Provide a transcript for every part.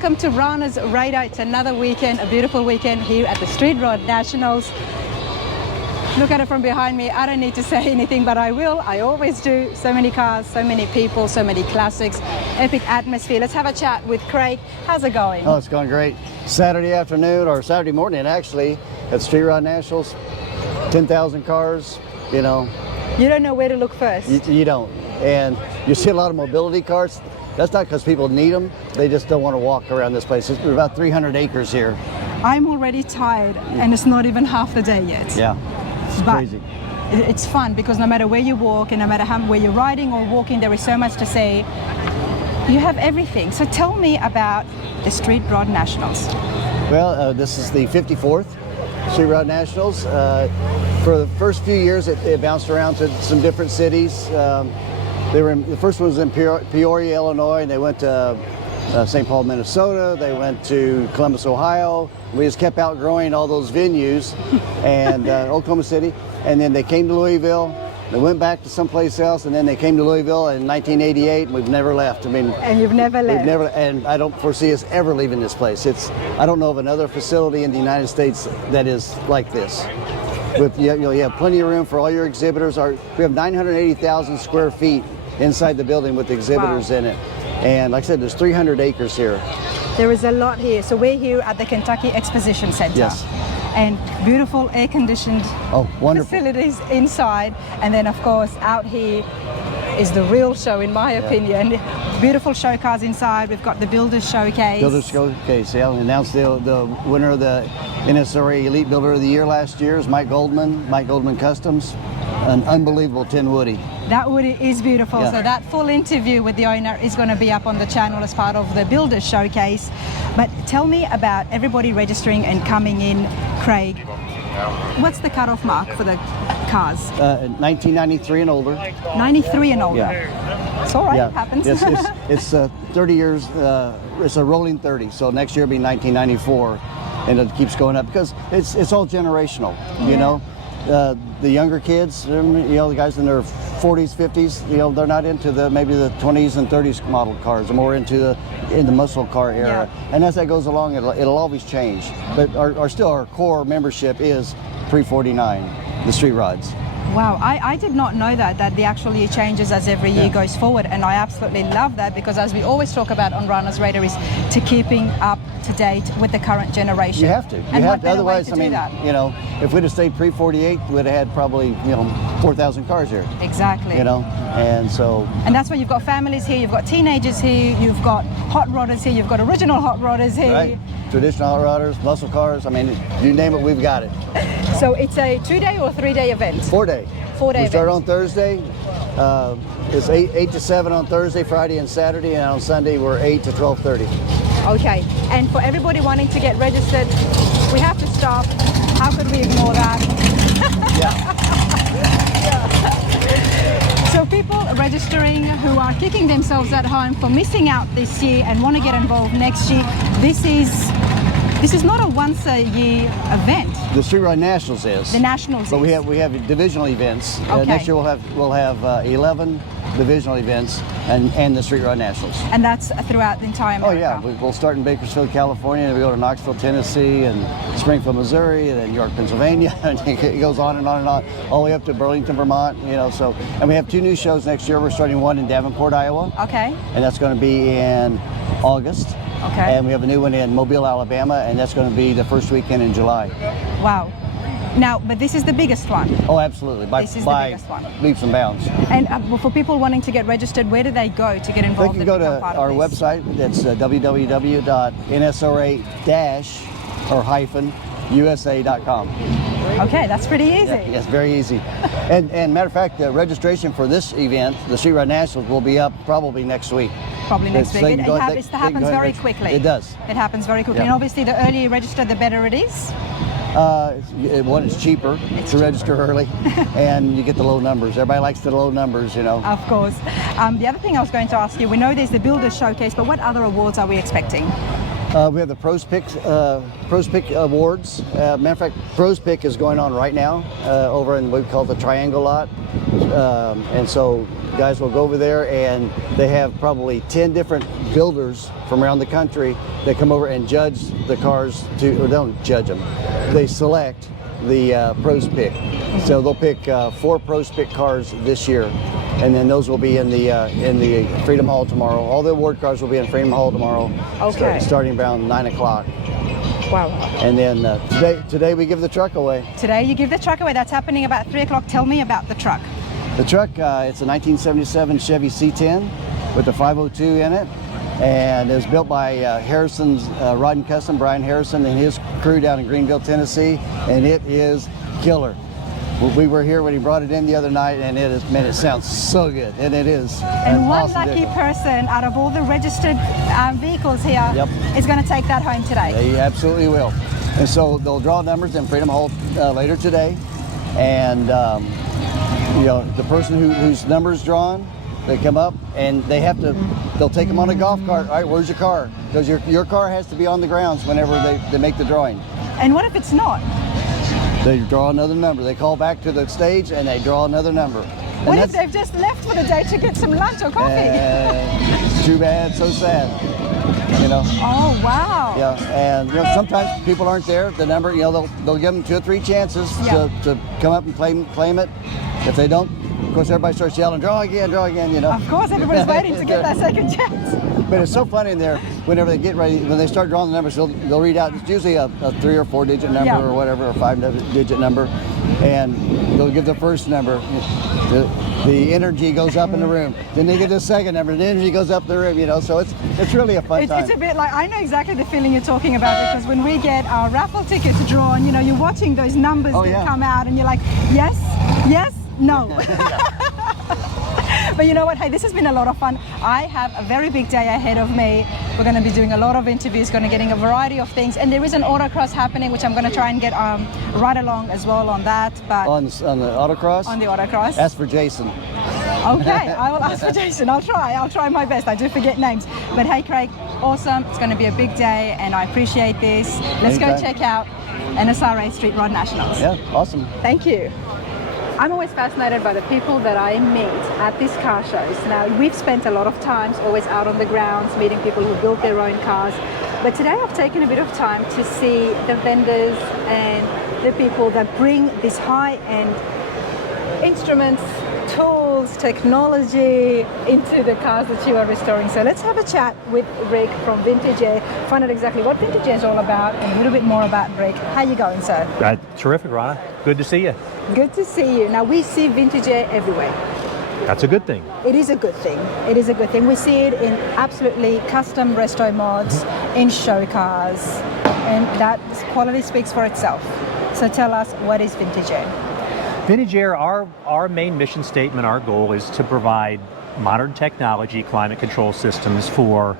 welcome to Rana's Radar. It's another weekend, a beautiful weekend here at the Street Rod Nationals. Look at it from behind me. I don't need to say anything, but I will. I always do. So many cars, so many people, so many classics, epic atmosphere. Let's have a chat with Craig. How's it going? Oh, it's going great. Saturday afternoon, or Saturday morning actually, at Street Rod Nationals, 10,000 cars, you know. You don't know where to look first. You don't. And you see a lot of mobility cars. That's not because people need them. They just don't want to walk around this place. It's about 300 acres here. I'm already tired, and it's not even half the day yet. Yeah. It's crazy. It's fun because no matter where you walk and no matter where you're riding or walking, there is so much to say. You have everything. So tell me about the Street Rod Nationals. Well, this is the 54th Street Rod Nationals. For the first few years, it bounced around to some different cities. The first one was in Peoria, Illinois, and they went to St. Paul, Minnesota. They went to Columbus, Ohio. We just kept outgrowing all those venues, and Oklahoma City. And then they came to Louisville. They went back to someplace else, and then they came to Louisville in 1988, and we've never left. I mean, and you've never left. And I don't foresee us ever leaving this place. I don't know of another facility in the United States that is like this. You have plenty of room for all your exhibitors. We have 980,000 square feet inside the building with exhibitors in it. And like I said, there's 300 acres here. There is a lot here. So we're here at the Kentucky Exposition Centre. Yes. And beautiful air-conditioned facilities inside. And then, of course, out here is the real show, in my opinion. Beautiful show cars inside. We've got the Builders Showcase. Builders Showcase, yeah. We announced the winner of the NSRA Elite Builder of the Year last year is Mike Goldman Customs. An unbelievable tin Woody. That Woody is beautiful. Yeah. So that full interview with the owner is going to be up on the channel as part of the Builders Showcase. But tell me about everybody registering and coming in, Craig. What's the cutoff mark for the cars? 1993 and older. 93 and older. Yeah. It's all right, Yeah. it happens. It's 30 years, it's a rolling 30. So next year will be 1994, and it keeps going up because it's all generational, you know. The younger kids, you know, the guys in their 40s, 50s, you know, they're not into maybe the 20s and 30s model cars. They're more into the muscle car era. Yeah. And as that goes along, it'll always change. But our core membership is 349, the Street Rods. Wow, I did not know that actually changes as every year goes forward, and I absolutely love that because as we always talk about on Rana's Radar is to keeping up to date with the current generation. You have to. Otherwise, I mean, you know, if we'd have stayed pre-48, we'd have had probably, you know, 4,000 cars here. Exactly. You know, and so. And that's why you've got families here, you've got teenagers here, you've got hot rodders here, you've got original hot rodders here. Right. Traditional hot rodders, muscle cars. I mean, you name it, we've got it. So it's a 2-day or 3-day event? 4-day. 4-day We start on Thursday. It's 8 to 7 on Thursday, Friday, and Saturday, and on Sunday we're 8 to 12:30. Okay. And for everybody wanting to get registered, we have to stop. How could we ignore that? So people registering who are kicking themselves at home for missing out this year and want to get involved next year, this is not a once-a-year event. The Street Rod Nationals is. The Nationals. But we have divisional events. Okay. Next year we'll have 11 divisional events and the Street Rod Nationals. And that's throughout the entire America. Oh yeah, we'll start in Bakersfield, California, and we go to Knoxville, Tennessee, and Springfield, Missouri, and then York, Pennsylvania, and it goes on and on and on, all the way up to Burlington, Vermont. You know, so and we have 2 new shows next year. We're starting one in Davenport, Iowa. Okay. And that's going to be in August. Okay. And we have a new one in Mobile, Alabama, and that's going to be the first weekend in July. Wow. Now, but this is the biggest one. Oh, absolutely. This is the biggest one. Leaps and bounds. And for people wanting to get registered, where do they go to get involved? They can go to our website. That's www.nsra-usa.com. Okay, that's pretty easy. Yes, very easy. And matter of fact, the registration for this event, the Street Rod Nationals, will be up probably next week. Probably next week. It happens very quickly. It does. It happens very quickly. Yeah. And obviously, the earlier you register, the better it is. One, it's cheaper to register early, and you get the low numbers. Everybody likes the low numbers, you know. Of course. The other thing I was going to ask you, we know there's the Builders Showcase, but what other awards are we expecting? We have the Pros Pick Awards. Matter of fact, Pros Pick is going on right now over in what we call the Triangle Lot. And so guys will go over there, and they have probably 10 different builders from around the country that come over and judge the cars or don't judge them. They select the Pros Pick. So they'll pick 4 Pros Pick cars this year, and then those will be in the Freedom Hall tomorrow. All the award cars will be in Freedom Hall tomorrow. Okay. Starting around 9 o'clock. Wow. And then today we give the truck away. Today you give the truck away. That's happening about 3 o'clock. Tell me about the truck. The truck, it's a 1977 Chevy C10 with the 502 in it. And it was built by Harrison's Rod and Custom, Brian Harrison, and his crew down in Greenville, Tennessee. And it is killer. We were here when he brought it in the other night, and it sounds so good, and it is. And one awesome lucky vehicle. person out of all the registered vehicles here is going to take that home today. They absolutely will. And so they'll draw numbers in Freedom Hall later today, and the person whose number is drawn, they come up and they'll take them on a golf cart. All right, where's your car? Because your car has to be on the grounds whenever they make the drawing. And what if it's not? They draw another number. They call back to the stage and they draw another number. And What if they've just left for the day to get some lunch or coffee? Too bad, so sad. Oh, wow. Yeah, and sometimes people aren't there. The number, they'll give them 2 or 3 chances to come up and claim it. If they don't, of course, everybody starts yelling, draw again, Of course, everybody's waiting to get that second chance. But it's so funny in there, whenever they get ready, when they start drawing the numbers, they'll read out, it's usually a 3 or 4 digit number or whatever, or 5 digit number, and they'll give the first number. The energy goes up in the room. Then they get the second number, the energy goes up in the room, so it's really a fun time. It's a bit like, I know exactly the feeling you're talking about, because when we get our raffle tickets drawn, you're watching those numbers that come out, and you're like, yes, no. But you know what? Hey, this has been a lot of fun. I have a very big day ahead of me. We're going to be doing a lot of interviews, going to getting a variety of things, and there is an autocross happening, which I'm going to try and get right along as well on that. But on the autocross? On the autocross. Ask for Jason. Okay, I will ask for Jason. I'll try my best. I do forget names. But hey, Craig, awesome. It's going to be a big day, and I appreciate this. Let's go check out NSRA Street Rod Nationals. Yeah, awesome. Thank you. I'm always fascinated by the people that I meet at these car shows. Now, we've spent a lot of times always out on the grounds meeting people who build their own cars. But today I've taken a bit of time to see the vendors and the people that bring these high-end instruments, tools, technology into the cars that you are restoring. So let's have a chat with Rick from Vintage Air, find out exactly what Vintage Air is all about and a little bit more about Rick. How you going, sir? Terrific, Ronna. Good to see you. Good to see you. Now, we see Vintage Air everywhere. That's a good thing. It is a good thing. It is a good thing. We see it in absolutely custom resto mods, in show cars, and that quality speaks for itself. So tell us, what is Vintage Air? Vintage Air, our main mission statement, our goal is to provide modern technology, climate control systems for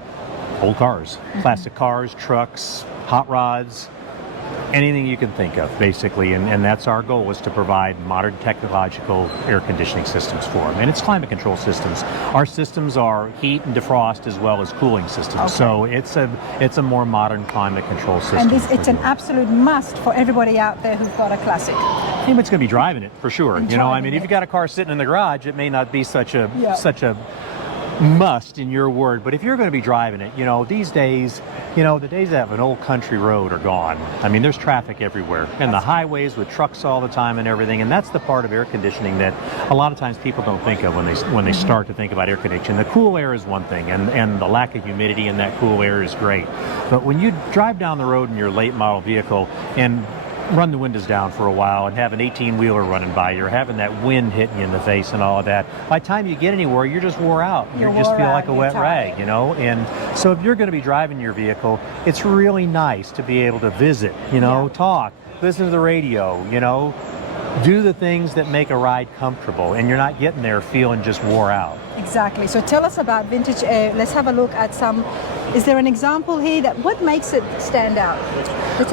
old cars, classic cars, trucks, hot rods, anything you can think of, basically, and that's our goal, is to provide modern technological air conditioning systems for them. And it's climate control systems. Our systems are heat and defrost as well as cooling systems. So it's a more modern climate control system. And it's an absolute must for everybody out there who's got a classic. Anybody's going to be driving it for sure. If you've got a car sitting in the garage, it may not be such a must in your word, but if you're going to be driving it, these days, the days of an old country road are gone. I mean, there's traffic everywhere, and the highways with trucks all the time and everything, and that's the part of air conditioning that a lot of times people don't think of when they start to think about air conditioning. The cool air is one thing, and the lack of humidity in that cool air is great, but when you drive down the road in your late model vehicle and run the windows down for a while and have an 18-wheeler running by you, or having that wind hitting you in the face and all of that, by the time you get anywhere, you're just wore out. You just feel like a wet rag, And so if you're going to be driving your vehicle, it's really nice to be able to visit, talk, listen to the radio, do the things that make a ride comfortable, and you're not getting there feeling just wore out. Exactly. So tell us about Vintage Air. Let's have a look at some. Is there an example here what makes it stand out?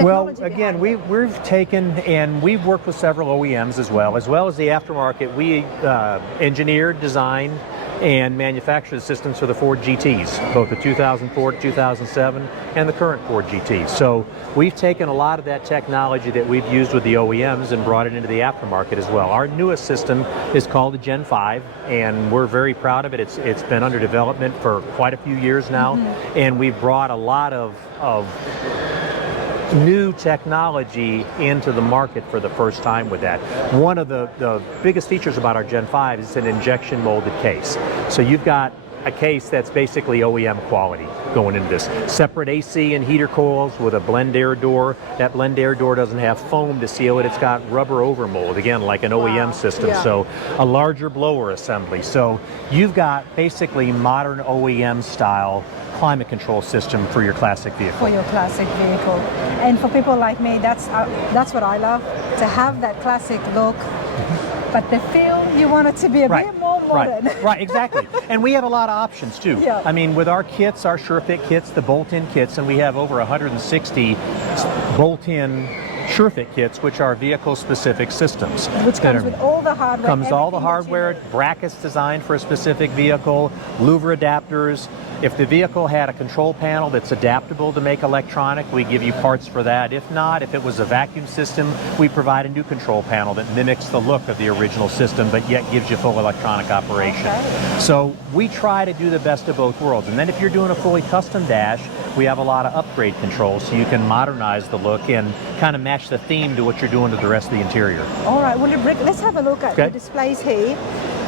Well, again, we've taken and we've worked with several OEMs as well as the aftermarket. We engineered, designed, and manufacture the systems for the Ford GTs, both the 2004, 2007, and the current Ford GTs. So we've taken a lot of that technology that we've used with the OEMs and brought it into the aftermarket as well. Our newest system is called the Gen 5, and we're very proud of it. It's been under development for quite a few years now, and we've brought a lot of new technology into the market for the first time with that. One of the biggest features about our Gen 5 is an injection molded case. So you've got a case that's basically OEM quality going into this. Separate AC and heater coils with a blend air door. That blend air door doesn't have foam to seal it. It's got rubber overmold, again, like an OEM system. Yeah. So a larger blower assembly. So you've got basically modern OEM style climate control system for your classic vehicle. For your classic vehicle. And for people like me, that's what I love, to have that classic look, but the feel, you want it to be a bit more modern. Right, exactly. And we have a lot of options too. Yeah. I mean, with our kits, our SureFit kits, the bolt-in kits, and we have over 160 bolt-in SureFit kits, which are vehicle-specific systems. Which comes with all the hardware. Comes all the everything that hardware, you need. brackets designed for a specific vehicle, louver adapters. If the vehicle had a control panel that's adaptable to make electronic, we give you parts for that. If not, if it was a vacuum system, we provide a new control panel that mimics the look of the original system, but yet gives you full electronic operation. Okay. So we try to do the best of both worlds. And then if you're doing a fully custom dash, we have a lot of upgrade controls, so you can modernize the look and kind of match the theme to what you're doing to the rest of the interior. All right, well, Rick, let's have a look at the displays here.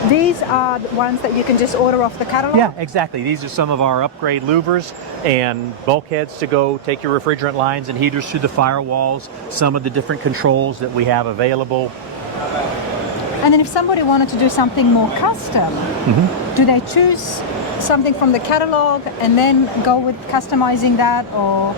These are the ones that you can just order off the catalog? Yeah, exactly. These are some of our upgrade louvers and bulkheads to go take your refrigerant lines and heaters through the firewalls, some of the different controls that we have available. And then if somebody wanted to do something more custom, do they choose something from the catalog and then go with customizing that, or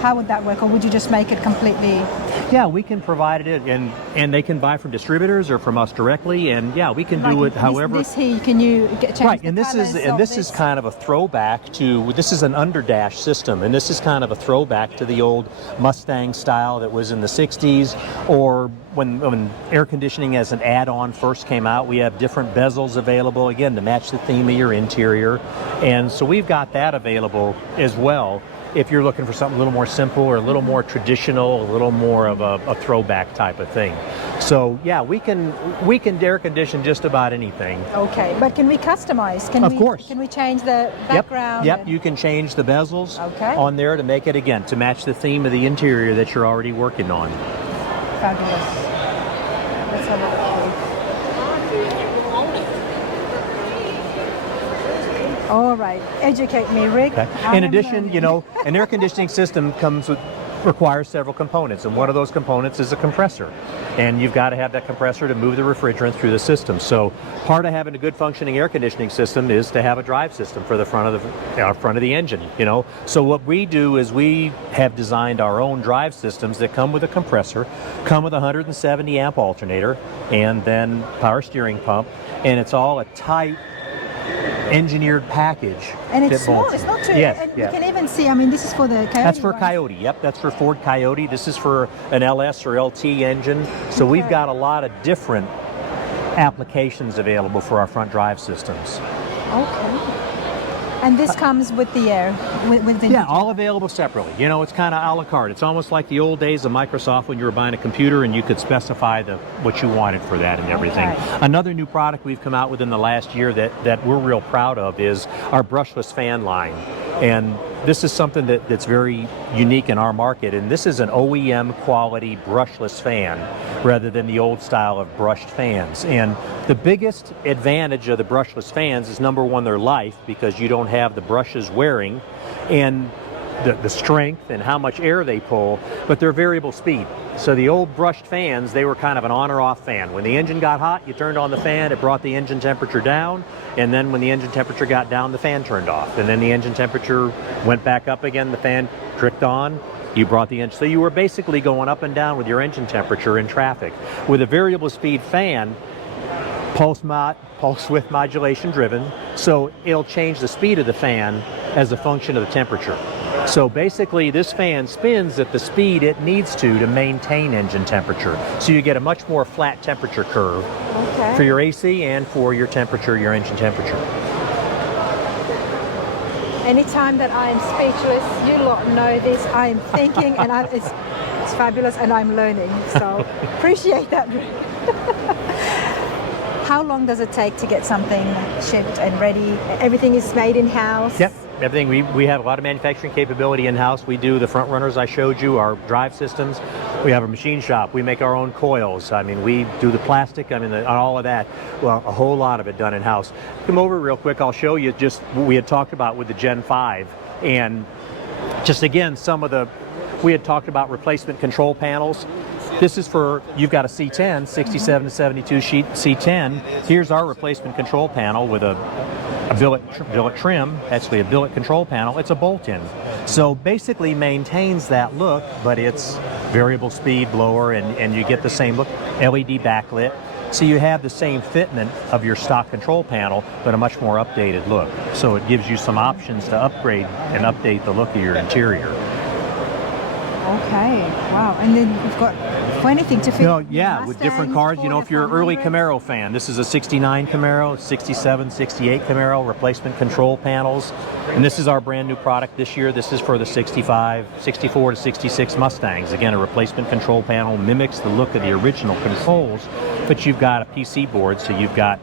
how would that work, or would you just make it completely? Yeah, we can provide it, and they can buy from distributors or from us directly, and yeah, we can do it however. This here, can you change right, the and this colors is of this is kind of a throwback to, this is an underdash system, and this is kind of a throwback to the old Mustang style that was in the 60s, or when air conditioning as an add-on first came out. We have different bezels available, again, to match the theme of your interior, and so we've got that available as well. If you're looking for something a little more simple or a little more traditional, a little more of a throwback type of thing. So yeah, we can air condition just about anything. Okay, but can we customize? Of course. Can we change the background? Yep, you can change the bezels on there to make it, again, to match the theme of the interior that you're already working on. Fabulous. Let's have a look. All right, educate me, Rick. Okay. In addition, you know, an air conditioning system requires several components, and one of those components is a compressor. And you've got to have that compressor to move the refrigerant through the system. So part of having a good functioning air conditioning system is to have a drive system for the front of the engine, you know. So what we do is we have designed our own drive systems that come with a compressor, come with a 170 amp alternator, and then power steering pump, and it's all a tight engineered package. And it's small, it's not too, yes, and you can even see, I mean, this is for the Coyote. That's for Coyote, yep, that's for Ford Coyote. This is for an LS or LT engine. So we've got a lot of different applications available for our front drive systems. Okay. And this comes with the air, with the... Yeah, all available separately. You know, it's kind of a la carte. It's almost like the old days of Microsoft when you were buying a computer and you could specify what you wanted for that and everything. Okay. Another new product we've come out with in the last year that we're real proud of is our brushless fan line. And this is something that's very unique in our market, and this is an OEM quality brushless fan rather than the old style of brushed fans. And the biggest advantage of the brushless fans is, number one, their life, because you don't have the brushes wearing, and the strength and how much air they pull, but they're variable speed. So the old brushed fans, they were kind of an on or off fan. When the engine got hot, you turned on the fan, it brought the engine temperature down, and then when the engine temperature got down, the fan turned off. And then the engine temperature went back up again, the fan tricked on, you brought the engine. So you were basically going up and down with your engine temperature in traffic. With a variable speed fan, pulse width modulation driven, so it'll change the speed of the fan as a function of the temperature. So basically this fan spins at the speed it needs to maintain engine temperature. So you get a much more flat temperature curve for your AC and for your temperature, your engine temperature. Anytime that I'm speechless, you lot know this, I'm thinking, and it's fabulous, and I'm learning, so appreciate that. How long does it take to get something shipped and ready? Everything is made in-house? Yep, everything. We have a lot of manufacturing capability in-house. We do the front runners I showed you, our drive systems. We have a machine shop. We make our own coils. I mean, we do the plastic, all of that. Well, a whole lot of it done in-house. Come over real quick, I'll show you just what we had talked about with the Gen 5. And just again, we had talked about replacement control panels. This is for, you've got a C10, 67 to 72 sheet C10. Here's our replacement control panel with a billet trim, actually a billet control panel. It's a bolt-in. So basically maintains that look, but it's variable speed blower, and you get the same look, LED backlit. So you have the same fitment of your stock control panel, but a much more updated look. So it gives you some options to upgrade and update the look of your interior. Okay, wow. And then you've got anything to fit. With different cars. If you're an early Camaro fan, this is a 69 Camaro, 67, 68 Camaro, replacement control panels. And this is our brand new product this year. This is for the 64 to 66 Mustangs. Again, a replacement control panel, mimics the look of the original controls, but you've got a PC board, so you've got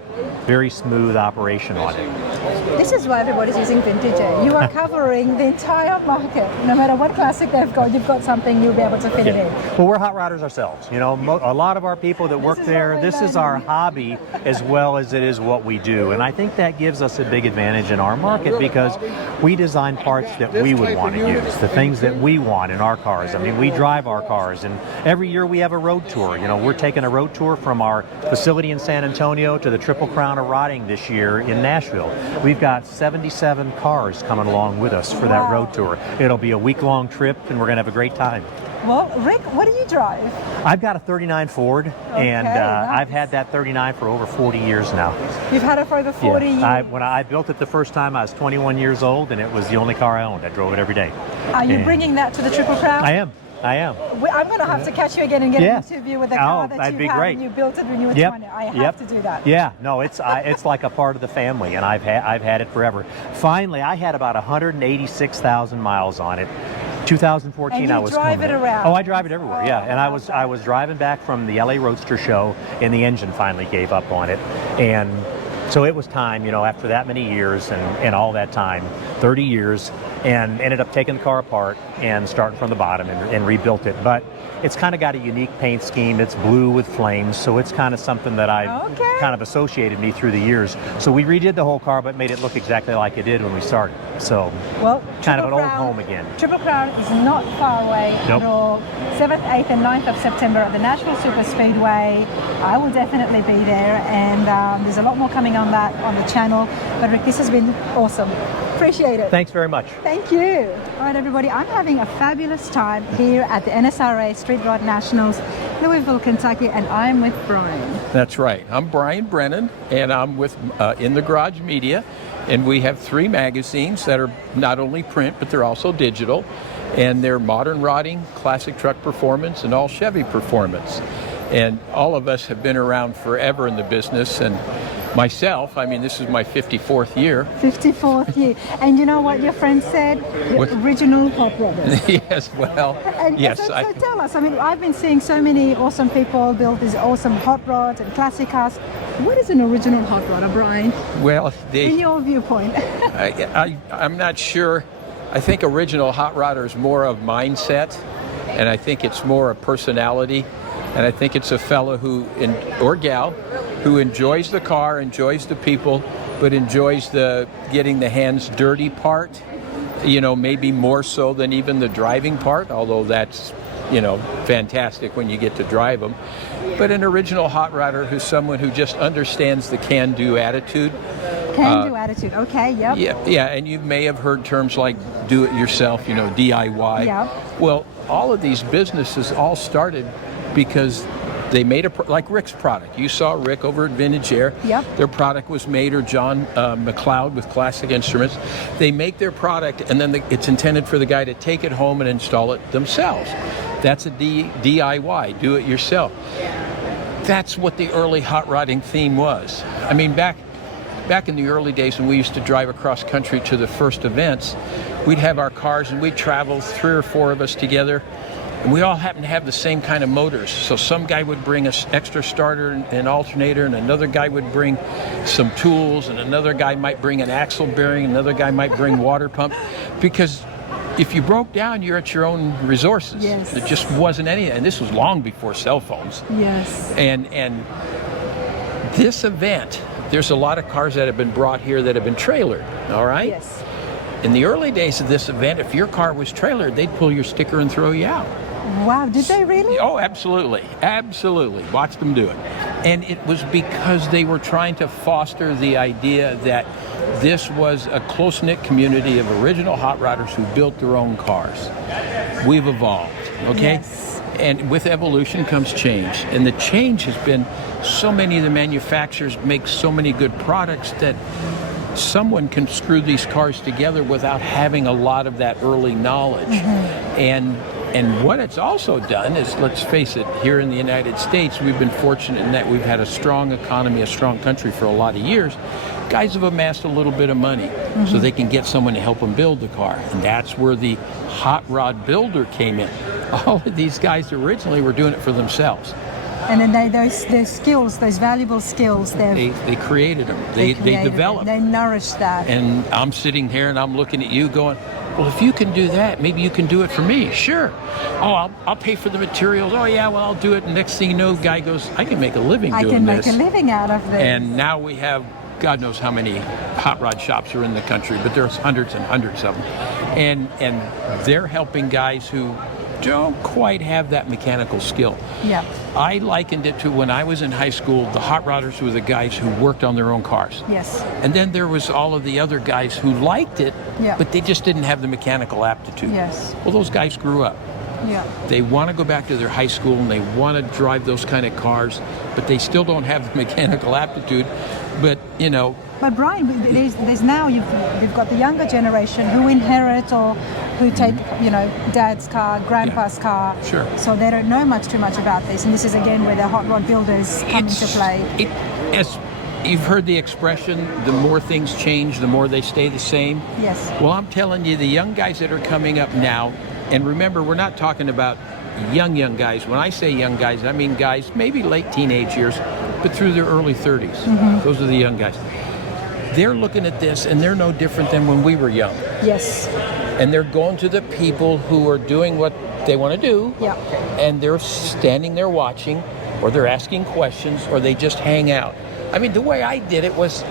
very smooth operation on it. This is why everybody's using vintage. You are covering the entire market. No matter what classic they've got, you've got something, you'll be able to fit it in. Well, we're hot rodders ourselves. A lot of our people that work there, this is our hobby as well as it is what we do. And I think that gives us a big advantage in our market because we design parts that we would want to use, the things that we want in our cars. We drive our cars, and every year we have a road tour. We're taking a road tour from our facility in San Antonio to the Triple Crown of Rodding this year in Nashville. We've got 77 cars coming along with us for that road tour. It'll be a week-long trip, and we're going to have a great time. Well, Rick, what do you drive? I've got a 39 Ford, and nice. I've had that 39 for over 40 years now. You've had it for over 40 years? When I built it the first time, I was 21 years old, and it was the only car I owned. I drove it every day. Are you bringing that to the Triple Crown? I am. I'm going to have to catch you again and get an interview with the car that you have, and you built it when you were 20. I have to do that. Yeah, no, it's like a part of the family, and I've had it forever. Finally, I had about 186,000 miles on it. 2014, and I was drive it around. Oh, I drive it everywhere. Yeah, and I was driving back from the LA Roadster show, and the engine finally gave up on it, and so it was time, after that many years and all that time, 30 years, and ended up taking the car apart and starting from the bottom and rebuilt it. But it's kind of got a unique paint scheme. It's blue with flames, so it's kind of something that I've kind of associated me through the years. So we redid the whole car, but made it look exactly like it did when we started. So kind of an old home again. Triple Crown is not far away at all. 7th, 8th and 9th of September at the Nashville Super Speedway. I will definitely be there, and there's a lot more coming on the channel. But Rick, this has been awesome. Appreciate it. Thanks very much. Thank you. All right, everybody, I'm having a fabulous time here at the NSRA Street Rod Nationals, Louisville, Kentucky, and I'm with Brian. That's right. I'm Brian Brennan, and I'm with In the Garage Media, and we have 3 magazines that are not only print, but they're also digital, and they're Modern Rodding, Classic Truck Performance, and All Chevy Performance. And all of us have been around forever in the business, and myself, this is my 54th year. 54th year. And you know what your friend said? The original hot rodders. Yes, well, yes. So tell us, I've been seeing so many awesome people build these awesome hot rods and classic cars. What is an original hot rodder, Brian? Well, in your viewpoint. I'm not sure. I think original hot rodder is more of mindset, and I think it's more a personality. And I think it's a fellow or gal who enjoys the car, enjoys the people, but enjoys the getting the hands dirty part, maybe more so than even the driving part, although that's, fantastic when you get to drive them. But an original hot rodder who's someone who just understands the can-do attitude. Can-do attitude, okay, yep. Yeah, and you may have heard terms like do-it-yourself, DIY. Yeah. Well, all of these businesses all started because They made like Rick's product. You saw Rick over at Vintage Air. Yep. Their product was made, or John Mcleod with Classic Instruments. They make their product, and then it's intended for the guy to take it home and install it themselves. That's a DIY, do it yourself. That's what the early hot rodding theme was. I mean, back in the early days when we used to drive across country to the first events, we'd have our cars and we'd travel 3 or 4 of us together. And we all happened to have the same kind of motors. So some guy would bring an extra starter and alternator, and another guy would bring some tools, and another guy might bring an axle bearing, another guy might bring water pump. Because if you broke down, you're at your own resources. Yes. There just wasn't any, and this was long before cell phones. Yes. And this event, there's a lot of cars that have been brought here that have been trailered, all right? Yes. In the early days of this event, if your car was trailered, they'd pull your sticker and throw you out. Wow, did they really? Oh, absolutely. Absolutely. Watched them do it. And it was because they were trying to foster the idea that this was a close-knit community of original hot rodders who built their own cars. We've evolved, okay? Yes. And with evolution comes change. And the change has been so many of the manufacturers make so many good products that someone can screw these cars together without having a lot of that early knowledge. And what it's also done is, let's face it, here in the United States, we've been fortunate in that we've had a strong economy, a strong country for a lot of years. Guys have amassed a little bit of money so they can get someone to help them build the car. And that's where the hot rod builder came in. All of these guys originally were doing it for themselves. And then those skills, those valuable skills, They created them. They developed. They nourished that. And I'm sitting here and I'm looking at you going, well, if you can do that, maybe you can do it for me. Sure. Oh, I'll pay for the materials. Oh, yeah, well, I'll do it. And next thing you know, the guy goes, I can make a living doing this. I can make a living out of this. And now we have, God knows how many hot rod shops are in the country, but there's hundreds and hundreds of them. And they're helping guys who don't quite have that mechanical skill. Yeah. I likened it to when I was in high school, the hot rodders were the guys who worked on their own cars. Yes. And then there was all of the other guys who liked it, Yeah. but they just didn't have the mechanical aptitude. Yes. Well, those guys grew up. Yeah. They want to go back to their high school and they want to drive those kind of cars, but they still don't have the mechanical aptitude. But, you know. But Brian, there's now you've got the younger generation who inherit or who take, dad's car, grandpa's car. Sure. So they don't know too much about this. And this is again where the hot rod builders come into play. As you've heard the expression, the more things change, the more they stay the same. Yes. Well, I'm telling you, the young guys that are coming up now, and remember, we're not talking about young guys. When I say young guys, I mean guys maybe late teenage years, but through their early 30s. Mm-hmm. Those are the young guys. They're looking at this, and they're no different than when we were young. Yes. And they're going to the people who are doing what they want to do, Yeah. and they're standing there watching, or they're asking questions, or they just hang out. I mean, the way I did it was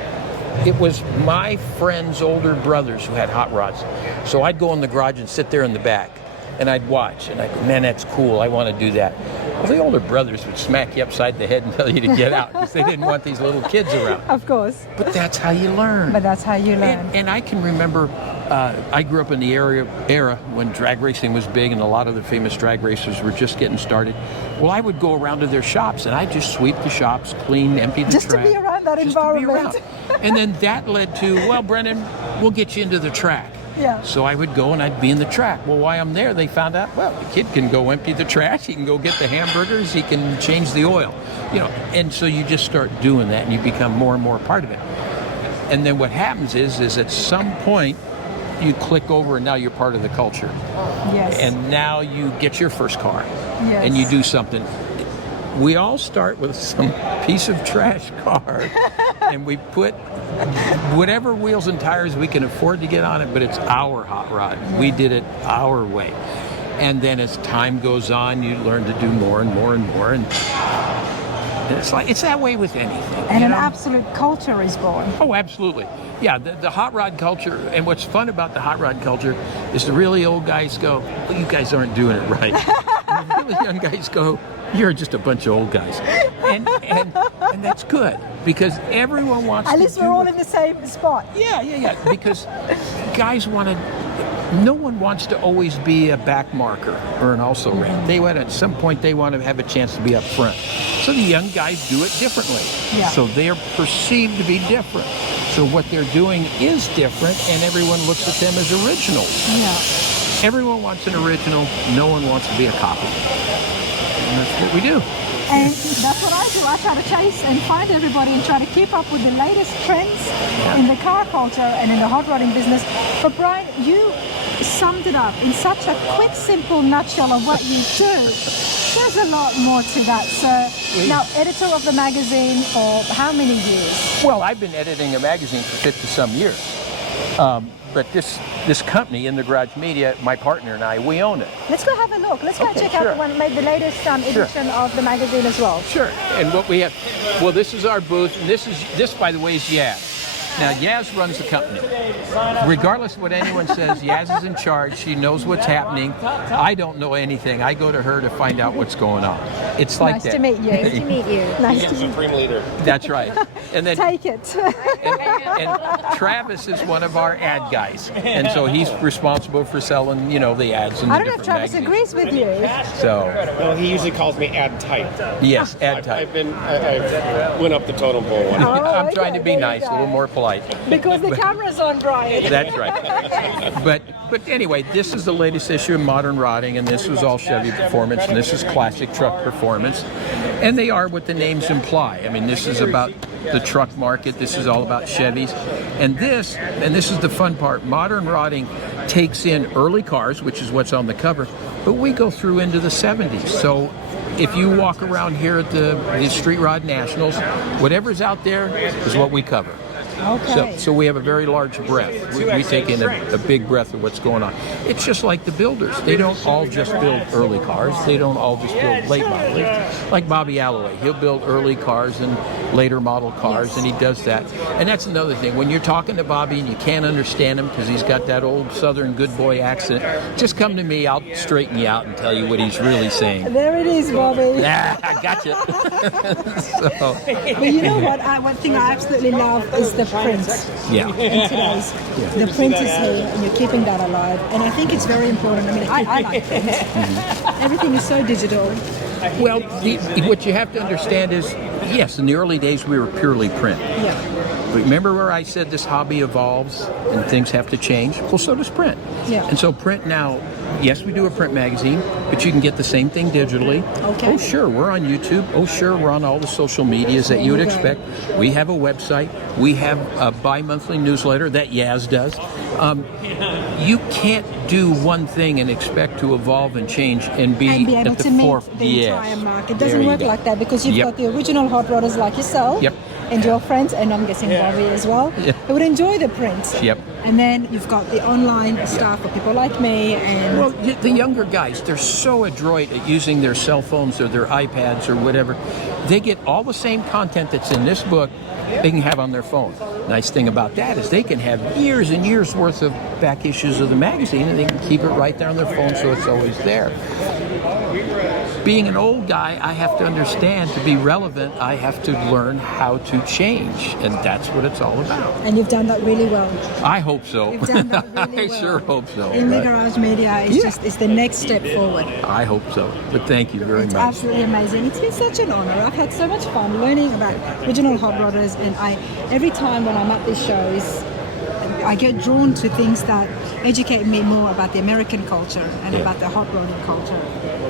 my friends' older brothers who had hot rods. So I'd go in the garage and sit there in the back, and I'd watch, and I'd go, man, that's cool, I want to do that. Well, the older brothers would smack you upside the head and tell you to get out because they didn't want these little kids around. Of course. But that's how you learn. And I can remember, I grew up in the era when drag racing was big and a lot of the famous drag racers were just getting started. Well, I would go around to their shops and I'd just sweep the shops, clean, empty the trash. Just to be around that environment. And then that led to, well, Brennan, we'll get you into the track. Yeah. So I would go and I'd be in the track. Well, while I'm there, they found out, well, the kid can go empty the trash, he can go get the hamburgers, he can change the oil, and so you just start doing that and you become more and more part of it. And then what happens is at some point you click over and now you're part of the culture. Yes. And now you get your first car. Yes. And you do something. We all start with some piece of trash car and we put whatever wheels and tires we can afford to get on it, but it's our hot rod. We did it our way. And then as time goes on, you learn to do more and more and more. And it's that way with anything. And an absolute culture is born. Oh, absolutely. Yeah, the hot rod culture, and what's fun about the hot rod culture is the really old guys go, well, you guys aren't doing it right. And the really young guys go, you're just a bunch of old guys. And that's good, because everyone wants to At least we're all in the same spot. Yeah, because guys want to, no one wants to always be a back marker or an also ran. They want at some point they want to have a chance to be up front. So the young guys do it differently. Yeah. So they are perceived to be different. So what they're doing is different, and everyone looks at them as originals. Yeah. Everyone wants an original. No one wants to be a copy. And that's what we do. And that's what I do. I try to chase and find everybody and try to keep up with the latest trends in the car culture and in the hot rodding business. But Brian, you summed it up in such a quick, simple nutshell of what you do. There's a lot more to that, sir. Now, editor of the magazine for how many years? Well, I've been editing a magazine for 50-some years. But this company, In the Garage Media, my partner and I, we own it. Let's go have a look. Let's go check out the one, the latest edition of the magazine as well. Sure. And what we have, well, this is our booth, and this, by the way, is Yaz. Now, Yaz runs the company. Regardless of what anyone says, Yaz is in charge. She knows what's happening. I don't know anything. I go to her to find out what's going on. It's like Nice that. to meet you. Nice to meet you. Nice to meet you. Supreme leader. That's right. And then Take it. and Travis is one of our ad guys, and so he's responsible for selling, the ads. In I the don't know if different Travis magazines. agrees with you. So Well, he usually calls me ad type. yes, ad type. I've went up the totem pole one. I'm trying to be there you nice, a go. little more polite. Because the camera's on, Brian. That's right. But anyway, this is the latest issue of Modern Rodding, and this was all Chevy Performance, and this is Classic Truck Performance. And they are what the names imply. I mean, this is about the truck market. This is all about Chevys. And this is the fun part, Modern Rodding takes in early cars, which is what's on the cover, but we go through into the 70s. So if you walk around here at the Street Rod Nationals, whatever's out there is what we cover. Okay. So we have a very large breadth. We take in a big breadth of what's going on. It's just like the builders. They don't all just build early cars. They don't all just build late model. Like Bobby Alloway, he'll build early cars and later model cars, and he does that. And that's another thing. When you're talking to Bobby and you can't understand him because he's got that old Southern good boy accent, just come to me. I'll straighten you out and tell you what he's really saying. There it is, Bobby. I got you. But you know what? One thing I absolutely love is the print. Yeah. In today's, the print is here, and you're keeping that alive. And I think it's very important. I mean, I like print. Everything is so digital. Well, what you have to understand is, yes, in the early days we were purely print. Yeah. But remember where I said this hobby evolves and things have to change? Well, so does print. Yeah. And so print now, yes, we do a print magazine, but you can get the same thing digitally. Okay. Oh, sure, we're on YouTube. Oh, sure, we're on all the social medias that you would expect. We have a website. We have a bi-monthly newsletter that Yaz does. You can't do one thing and expect to evolve and change and be able at the to meet forefront. the entire market. It There doesn't you work go. like that because you've got the original hot rodders like yourself. Yep. And your friends, and I'm guessing Bobby as well, Yeah. who would enjoy the print. Yep. And then you've got the online stuff for people like me. And Well, the younger guys, they're so adroit at using their cell phones or their iPads or whatever. They get all the same content that's in this book they can have on their phone. Nice thing about that is they can have years and years worth of back issues of the magazine, and they can keep it right there on their phone so it's always there. Being an old guy, I have to understand, to be relevant, I have to learn how to change, and that's what it's all about. And you've done that really well. I hope so. You've done that really I well. sure hope so. In the Garage Media, it's the next step forward. I hope so. But thank you very It's much. absolutely amazing. It's been such an honor. I've had so much fun learning about original hot rodders, and every time when I'm at these shows, I get drawn to things that educate me more about the American culture and about the hot rodding culture.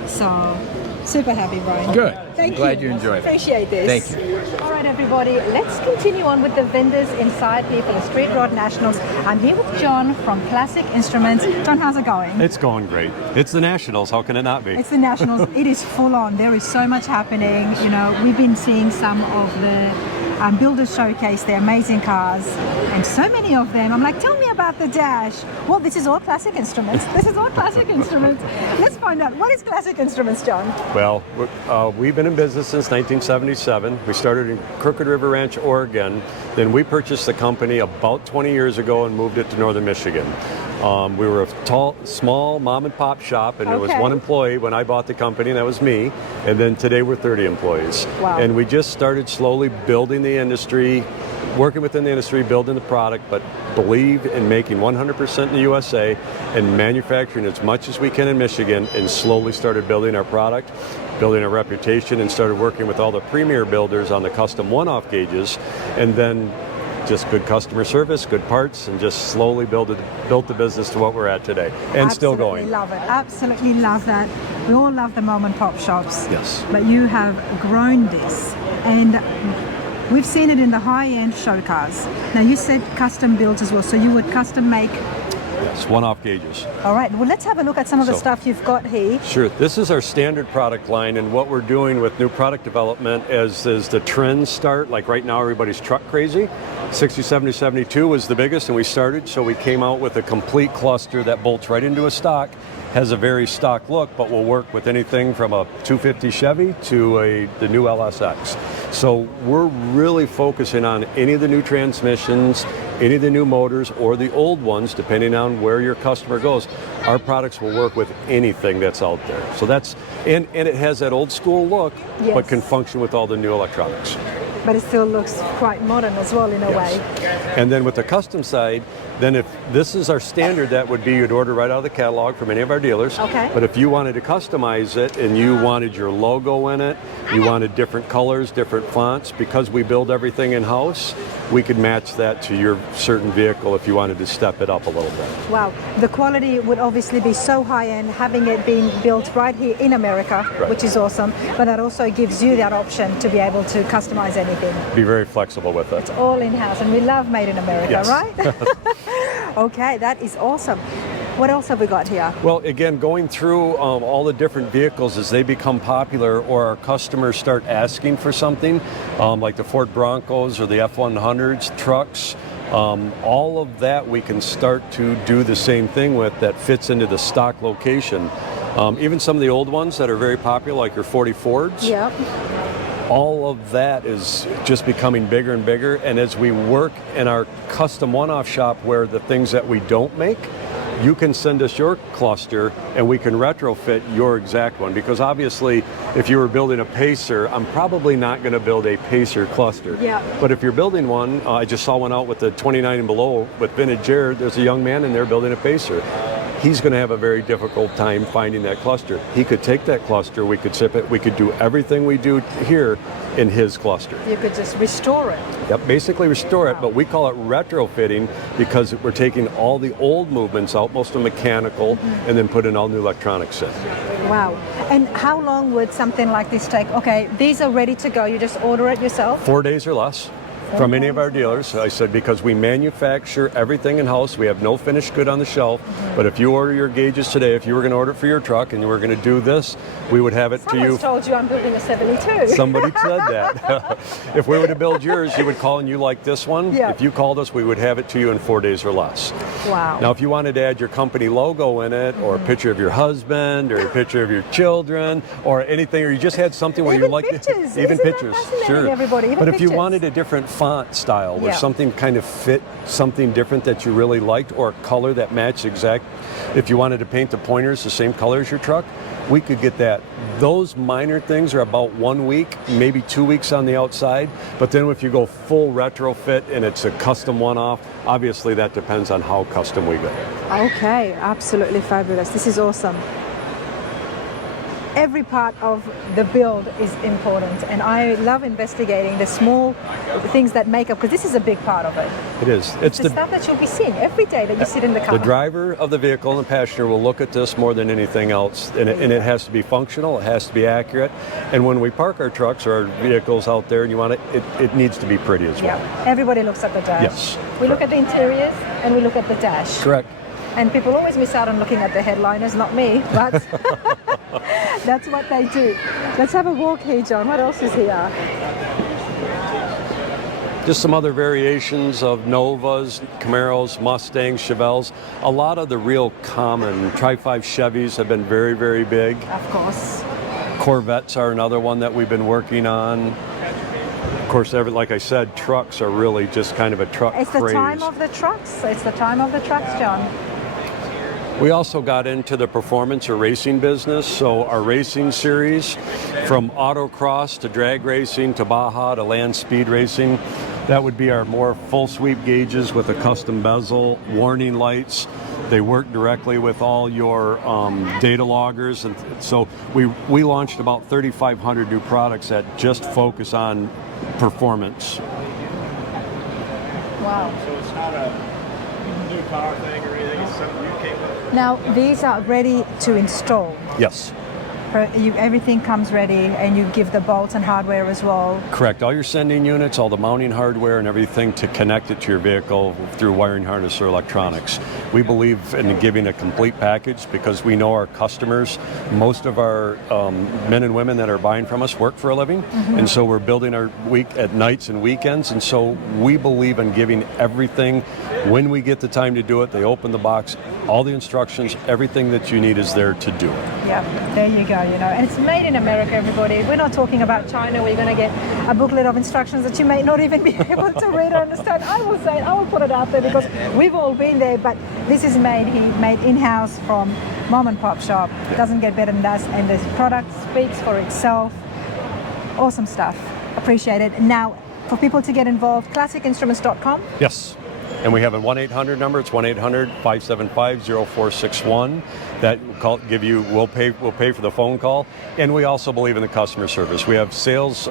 So, super happy, Brian. Good. Thank Glad you. you enjoyed it. Appreciate this. Thank you. All right, everybody, let's continue on with the vendors inside here for the Street Rod Nationals. I'm here with John from Classic Instruments. John, how's it going? It's going great. It's the Nationals. How can it not be? It's the Nationals. It is full on. There is so much happening. You know, we've been seeing some of the builders showcase their amazing cars, and so many of them. I'm like, tell me about the dash. Well, this is all Classic Instruments. This is all Classic Instruments. Let's find out, what is Classic Instruments, John? Well, we've been in business since 1977. We started in Crooked River Ranch, Oregon. Then we purchased the company about 20 years ago and moved it to northern Michigan. We were a small mom and pop shop, and there was one employee when I bought the company, and that was me. And then today we're 30 employees. Wow. And we just started slowly building the industry, working within the industry, building the product, but believe in making 100% in the USA and manufacturing as much as we can in Michigan, and slowly started building our product, building a reputation, and started working with all the premier builders on the custom one-off gauges, and then just good customer service, good parts, and just slowly built the business to what we're at today, and still going. Love it. Absolutely love that. We all love the mom and pop shops. Yes. But you have grown this, and we've seen it in the high-end show cars. Now you said custom builds as well, so you would custom make. Yes, one-off gauges. All right, well, let's have a look at some of the stuff you've got here. Sure. This is our standard product line, and what we're doing with new product development as the trends start, like right now everybody's truck crazy. 60, 70, 72 was the biggest, and we started, so we came out with a complete cluster that bolts right into a stock, has a very stock look, but will work with anything from a 250 Chevy to the new LSX. So we're really focusing on any of the new transmissions, any of the new motors, or the old ones, depending on where your customer goes. Our products will work with anything that's out there. So that's, and it has that old school look, Yes. but can function with all the new electronics. But it still looks quite modern as well in a way. And then with the custom side, then if this is our standard, that would be you'd order right out of the catalog from any of our dealers. Okay. But if you wanted to customize it and you wanted your logo in it, you wanted different colors, different fonts, because we build everything in-house, we could match that to your certain vehicle if you wanted to step it up a little bit. Wow, the quality would obviously be so high-end, having it being built right here in America, Right. which is awesome, but that also gives you that option to be able to customize anything. Be very flexible with it. It's all in-house, and we love made in America, Yes. right? Okay, that is awesome. What else have we got here? Well, again, going through all the different vehicles as they become popular or our customers start asking for something, like the Ford Broncos or the F-100s, trucks, all of that we can start to do the same thing with that fits into the stock location. Even some of the old ones that are very popular, like your 40 Fords. Yeah. All of that is just becoming bigger and bigger, and as we work in our custom one-off shop where the things that we don't make, you can send us your cluster and we can retrofit your exact one, because obviously if you were building a Pacer, I'm probably not going to build a Pacer cluster. Yeah. But if you're building one, I just saw one out with the 29 and below with vintage air, there's a young man in there building a Pacer. He's going to have a very difficult time finding that cluster. He could take that cluster, we could zip it, we could do everything we do here in his cluster. You could just restore it. Yep, basically restore it, but we call it retrofitting because we're taking all the old movements out, most of them mechanical, and then putting all new electronics in. Wow. And how long would something like this take? Okay, these are ready to go. You just order it yourself? 4 days or less. From any of our dealers. I said because we manufacture everything in-house, we have no finished good on the shelf, but if you order your gauges today, if you were going to order it for your truck and you were going to do this, we would have it to you. Someone's told you I'm building a 72. Somebody said that. If we were to build yours, you would call and you like this one. Yeah. If you called us, we would have it to you in 4 days or less. Wow. Now, if you wanted to add your company logo in it, or a picture of your husband, or a picture of your children, or anything, or you just had something where Even you like pictures. even Isn't that pictures, fascinating, sure. everybody? Even But if you pictures. wanted a different font style, where Yeah. something kind of fit something different that you really liked, or a color that matched exact, if you wanted to paint the pointers the same color as your truck, we could get that. Those minor things are about 1 week, maybe 2 weeks on the outside, but then if you go full retrofit and it's a custom one-off, obviously that depends on how custom we go. Okay, absolutely fabulous. This is awesome. Every part of the build is important, and I love investigating the small things that make up, because this is a big part of it. It is. It's The stuff that you'll be seeing every day that you sit in the car. The driver of the vehicle and the passenger will look at this more than anything else, and it has to be functional, it has to be accurate, and when we park our trucks or our vehicles out there and you want it needs to be pretty as well. Yeah, everybody looks at the dash. Yes, We look at the interiors and we look at the dash. Correct. And people always miss out on looking at the headliners, not me, but that's what they do. Let's have a walk here, John. What else is here? Just some other variations of Novas, Camaros, Mustangs, Chevelles. A lot of the real common Tri-5 Chevys have been very, very big. Of course. Corvettes are another one that we've been working on. Of course, like I said, trucks are really just kind of a truck It's craze. the time of the trucks. It's the time of the trucks, John. We also got into the performance or racing business, so our racing series, from autocross to drag racing to Baja to land speed racing, That would be our more full sweep gauges with a custom bezel, warning lights. They work directly with all your data loggers, and so we launched about 3,500 new products that just focus on performance. Wow. So it's not a new car thing or anything, it's something you came up with? Now, these are ready to install. Yes. Everything comes ready, and you give the bolts and hardware as well. Correct. All your sending units, all the mounting hardware, and everything to connect it to your vehicle through wiring harness or electronics. We believe in giving a complete package because we know our customers, most of our men and women that are buying from us work for a living, and so we're building our week at nights and weekends, and so we believe in giving everything. When we get the time to do it, they open the box, all the instructions, everything that you need is there to do it. Yeah, there you go, and it's made in America, everybody. We're not talking about China where you're going to get a booklet of instructions that you may not even be able to read or understand. I will say, I will put it out there because we've all been there, but this is made in-house from mom and pop shop. It doesn't get better than that, and this product speaks for itself. Awesome stuff. Appreciate it. Now, for people to get involved, classicinstruments.com. Yes. And we have a 1-800 number. It's 1-800-575-0461. That we'll pay for the phone call. And we also believe in the customer service. We have sales,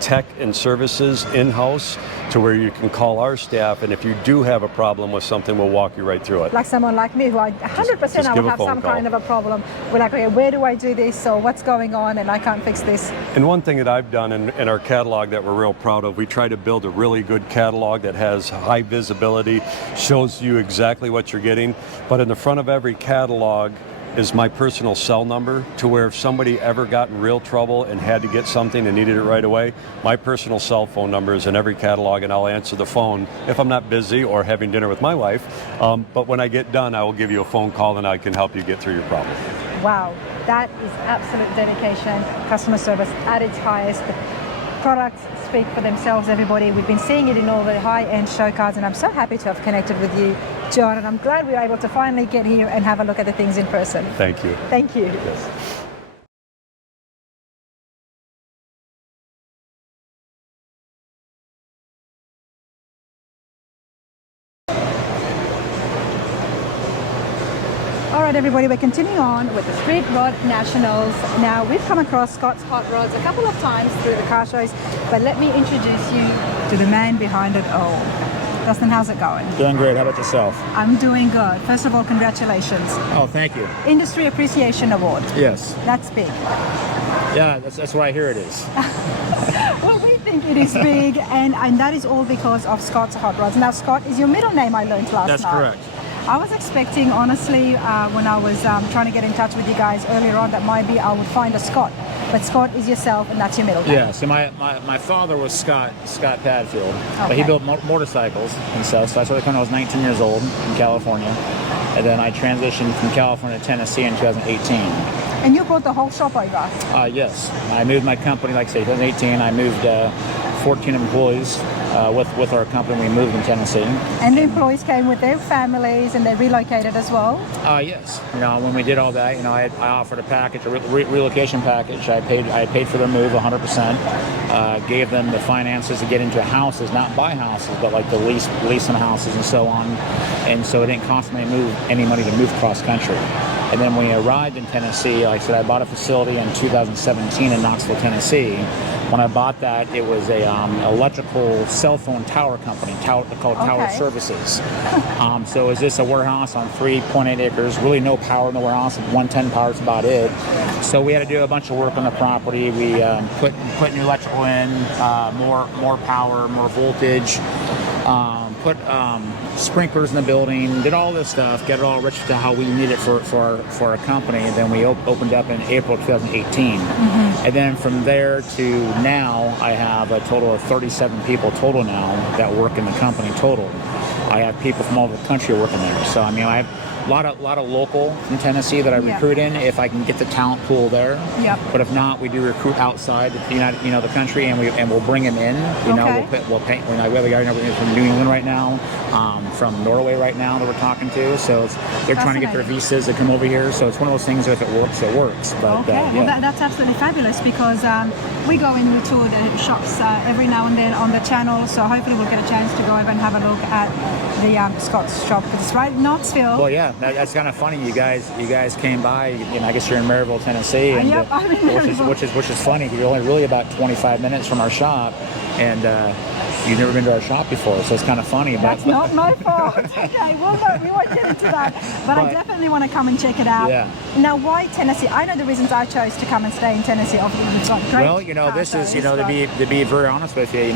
tech, and services in-house to where you can call our staff. And if you do have a problem with something, we'll walk you right through it. Like someone like me, who I 100% I will have some kind of a problem. We're like, okay, where do I do this? So what's going on? And I can't fix this. And one thing that I've done in our catalog that we're real proud of, we try to build a really good catalog that has high visibility, shows you exactly what you're getting. But in the front of every catalog is my personal cell number, to where if somebody ever got in real trouble and had to get something and needed it right away, my personal cell phone number is in every catalog, and I'll answer the phone if I'm not busy or having dinner with my wife. But when I get done, I will give you a phone call and I can help you get through your problem. Wow, that is absolute dedication, customer service at its highest. The products speak for themselves, everybody. We've been seeing it in all the high-end show cars, and I'm so happy to have connected with you, John, and I'm glad we were able to finally get here and have a look at the things in person. Thank you. Thank you. Yes. All right, everybody, we're continuing on with the Street Rod Nationals. Now, we've come across Scott's Hot Rods a couple of times through the car shows, but let me introduce you to the man behind it all. Dustin, how's it going? Doing great. How about yourself? I'm doing good. First of all, congratulations. Oh, thank you. Industry Appreciation Award. Yes. That's big. Yeah, that's what I hear it is. Well, we think it is big, and that is all because of Scott's Hot Rods. Now, Scott is your middle name, I learned last night. That's correct. I was expecting, honestly, when I was trying to get in touch with you guys earlier on, that maybe I would find a Scott. But Scott is yourself, and that's your middle name. Yeah, so my father was Scott Padfield, but he built motorcycles and stuff, so I started when I was 19 years old in California, and then I transitioned from California to Tennessee in 2018. And you brought the whole shop over? Yes. I moved my company, like I say, 2018. I moved 14 employees with our company. We moved in Tennessee. And the employees came with their families and they relocated as well? Yes. When we did all that, I offered a package, a relocation package. I paid for their move 100%. Gave them the finances to get into houses, not buy houses, but like the lease some houses and so on. And so it didn't cost me any money to move cross country. And then when we arrived in Tennessee, like I said, I bought a facility in 2017 in Knoxville, Tennessee. When I bought that, it was a electrical cell phone tower company called Tower Services. So it was just a warehouse on 3.8 acres, really no power in the warehouse, 110 power is about it. So we had to do a bunch of work on the property. We put new electrical in, more power, more voltage, put sprinklers in the building, did all this stuff, get it all rich to how we need it for our company. And then we opened up in April 2018. And then from there to now, I have a total of 37 people total now that work in the company total. I have people from all over the country working there. So I lot of local from Tennessee that I recruit in if I can get the talent pool there. Yep. But if not, we do recruit outside the country, and we'll bring them in. We'll pay. We have a guy from New England right now, from Norway right now that we're talking to. So they're trying to get their visas to come over here. So it's one of those things. If it works, it works. But well, that's absolutely fabulous, because we go and we tour the shops every now and then on the channel. So hopefully we'll get a chance to go over and have a look at the Scott's shop, because it's right in Knoxville. Well, yeah, that's kind of funny. You guys came by. I guess you're in Maryville, Tennessee, and, yep, I'm in Maryville. which is funny. You're only really about 25 minutes from our shop, and you've never been to our shop before, so it's kind of funny. That's not my fault. Okay, well, no, we won't get into that. But I definitely want to come and check it out. Yeah. Now, why Tennessee? I know the reasons I chose to come and stay in Tennessee. Obviously, we've got great. Well, this is, to be very honest with you,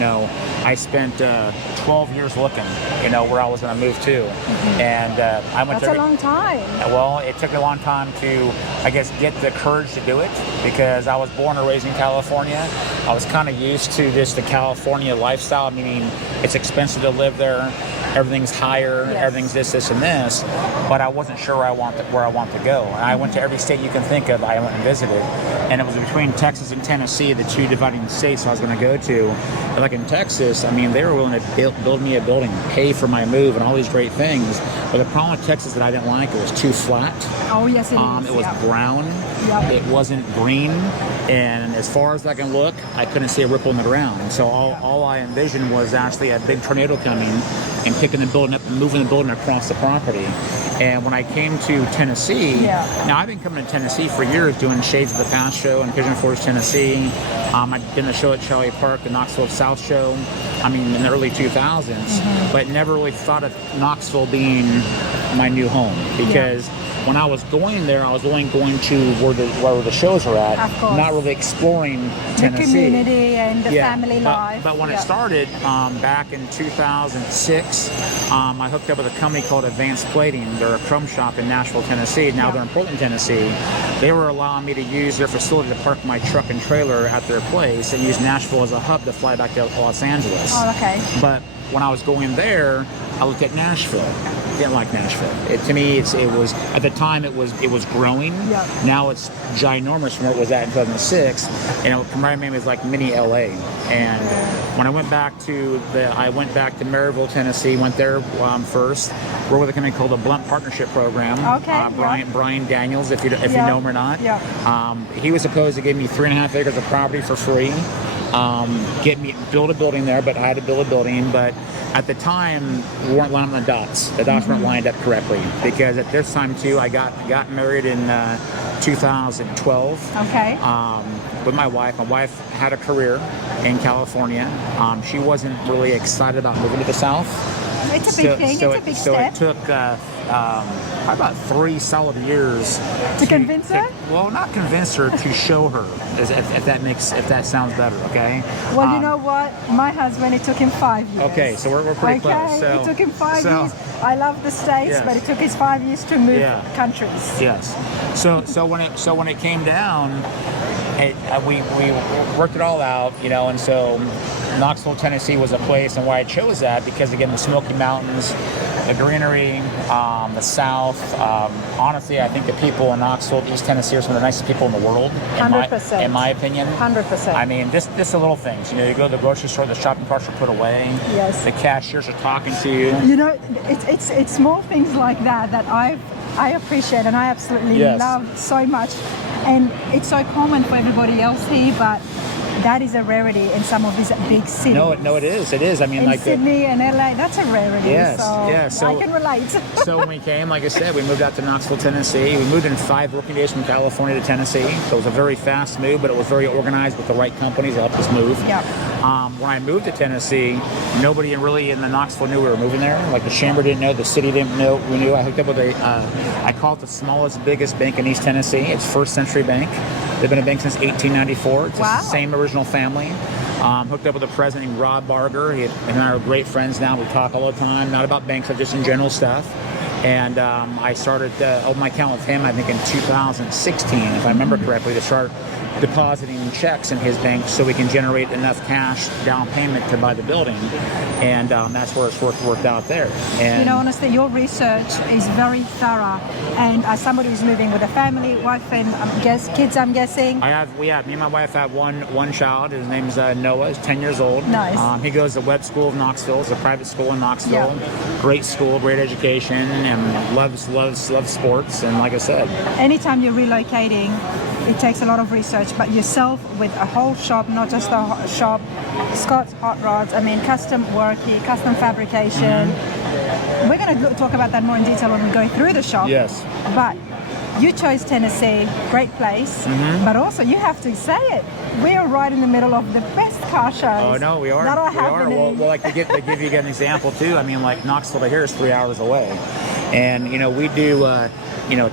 I spent 12 years looking, where I was going to move to, and I went. That's a long time. Well, it took me a long time to, I guess, get the courage to do it, because I was born and raised in California. I was kind of used to the California lifestyle, meaning it's expensive to live there, everything's higher, everything's this, and this, but I wasn't sure where I want to go. And I went to every state you can think of. I went and visited, and it was between Texas and Tennessee, the two dividing states I was going to go to. But like in Texas, they were willing to build me a building, pay for my move, and all these great things. But the problem with Texas that I didn't like, it was too flat. Oh, yes, it is. It was brown. Yep. It wasn't green. And as far as I can look, I couldn't see a ripple in the ground. And so all I envisioned was actually a big tornado coming and picking the building up and moving the building across the property. And when I came to Tennessee, now I've been coming to Tennessee for years, doing Shades of the Past show in Pigeon Forge, Tennessee. I've done the show at Charlie Park, the Knoxville South show, in the early 2000s, but never really thought of Knoxville being my new home, because when I was going there, I was only going to where the shows are at, not really exploring Tennessee. The community and the family life. But when it started back in 2006, I hooked up with a company called Advanced Plating. They're a chrome shop in Nashville, Tennessee. Now they're in Portland, Tennessee. They were allowing me to use their facility to park my truck and trailer at their place and use Nashville as a hub to fly back to Los Angeles. Oh, okay. But when I was going there, I looked at Nashville. Didn't like Nashville. To me, it was at the time it was growing. Yeah. Now it's ginormous from where it was at in 2006. My name is like mini LA. And when I went back to Maryville, Tennessee. Went there first. Worked with a company called the Blunt Partnership Program. Okay. Brian Daniels, if you know him or not. Yeah. He was supposed to give me 3.5 acres of property for free. Build a building there, but I had to build a building. But at the time, we weren't lining the dots. The dots weren't lined up correctly, because at this time too, I got married in 2012. Okay. With my wife. My wife had a career in California. She wasn't really excited about moving to the South. It's a big thing. It's a big step. So it took about 3 solid years to convince her. Well, not convince her, to show her. If that sounds better, okay? Well, you know what? My husband, it took him 5 years. Okay, so we're pretty close. So, it took him 5 years. I love the States, but it took us 5 years to move countries. Yes. So when it came down, we worked it all out, and so Knoxville, Tennessee was a place, and why I chose that, because again, the Smoky Mountains, the greenery, the South. Honestly, I think the people in Knoxville, East Tennessee, are some of the nicest people in the world. 100%. In my opinion. 100%. Just the little things. You go to the grocery store, the shopping carts are put away. Yes. The cashiers are talking to you. It's small things like that I appreciate and I absolutely love so much. And it's so common for everybody else here, but that is a rarity in some of these big cities. No, it is. It is. In Sydney and LA, that's a rarity. Yes. So I can relate. So when we came, like I said, we moved out to Knoxville, Tennessee. We moved in 5 working days from California to Tennessee. So it was a very fast move, but it was very organized with the right companies that helped us move. Yeah. When I moved to Tennessee, nobody really in the Knoxville knew we were moving there. Like the chamber didn't know, the city didn't know. We knew. I hooked up with I call it the smallest, biggest bank in East Tennessee. It's First Century Bank. They've been a bank since 1894. It's the same original family. Hooked up with a president named Rob Barger. He and I are great friends now. We talk all the time, not about banks, but just in general stuff. And I started opened my account with him, I think in 2016, if I remember correctly, to start depositing checks in his bank so we can generate enough cash down payment to buy the building, and that's where it's worked out there. And you know, honestly, your research is very thorough, and as somebody who's living with a family, wife and kids, I'm guessing. Me and my wife have one child. His name's Noah. He's 10 years old. Nice. He goes to Webb School of Knoxville. It's a private school in Knoxville. Yeah. Great school, great education, and loves sports. And like I said, anytime you're relocating, it takes a lot of research, but yourself with a whole shop, not just a shop, Scott's Hot Rods, I mean custom worky, custom fabrication. We're going to talk about that more in detail when we go through the shop. Yes. But you chose Tennessee, great place, but also you have to say it. We are right in the middle of the best car shows. Oh no, we are. That are happening. Well, like to give you an example too. I mean, like Knoxville to here is 3 hours away, and we do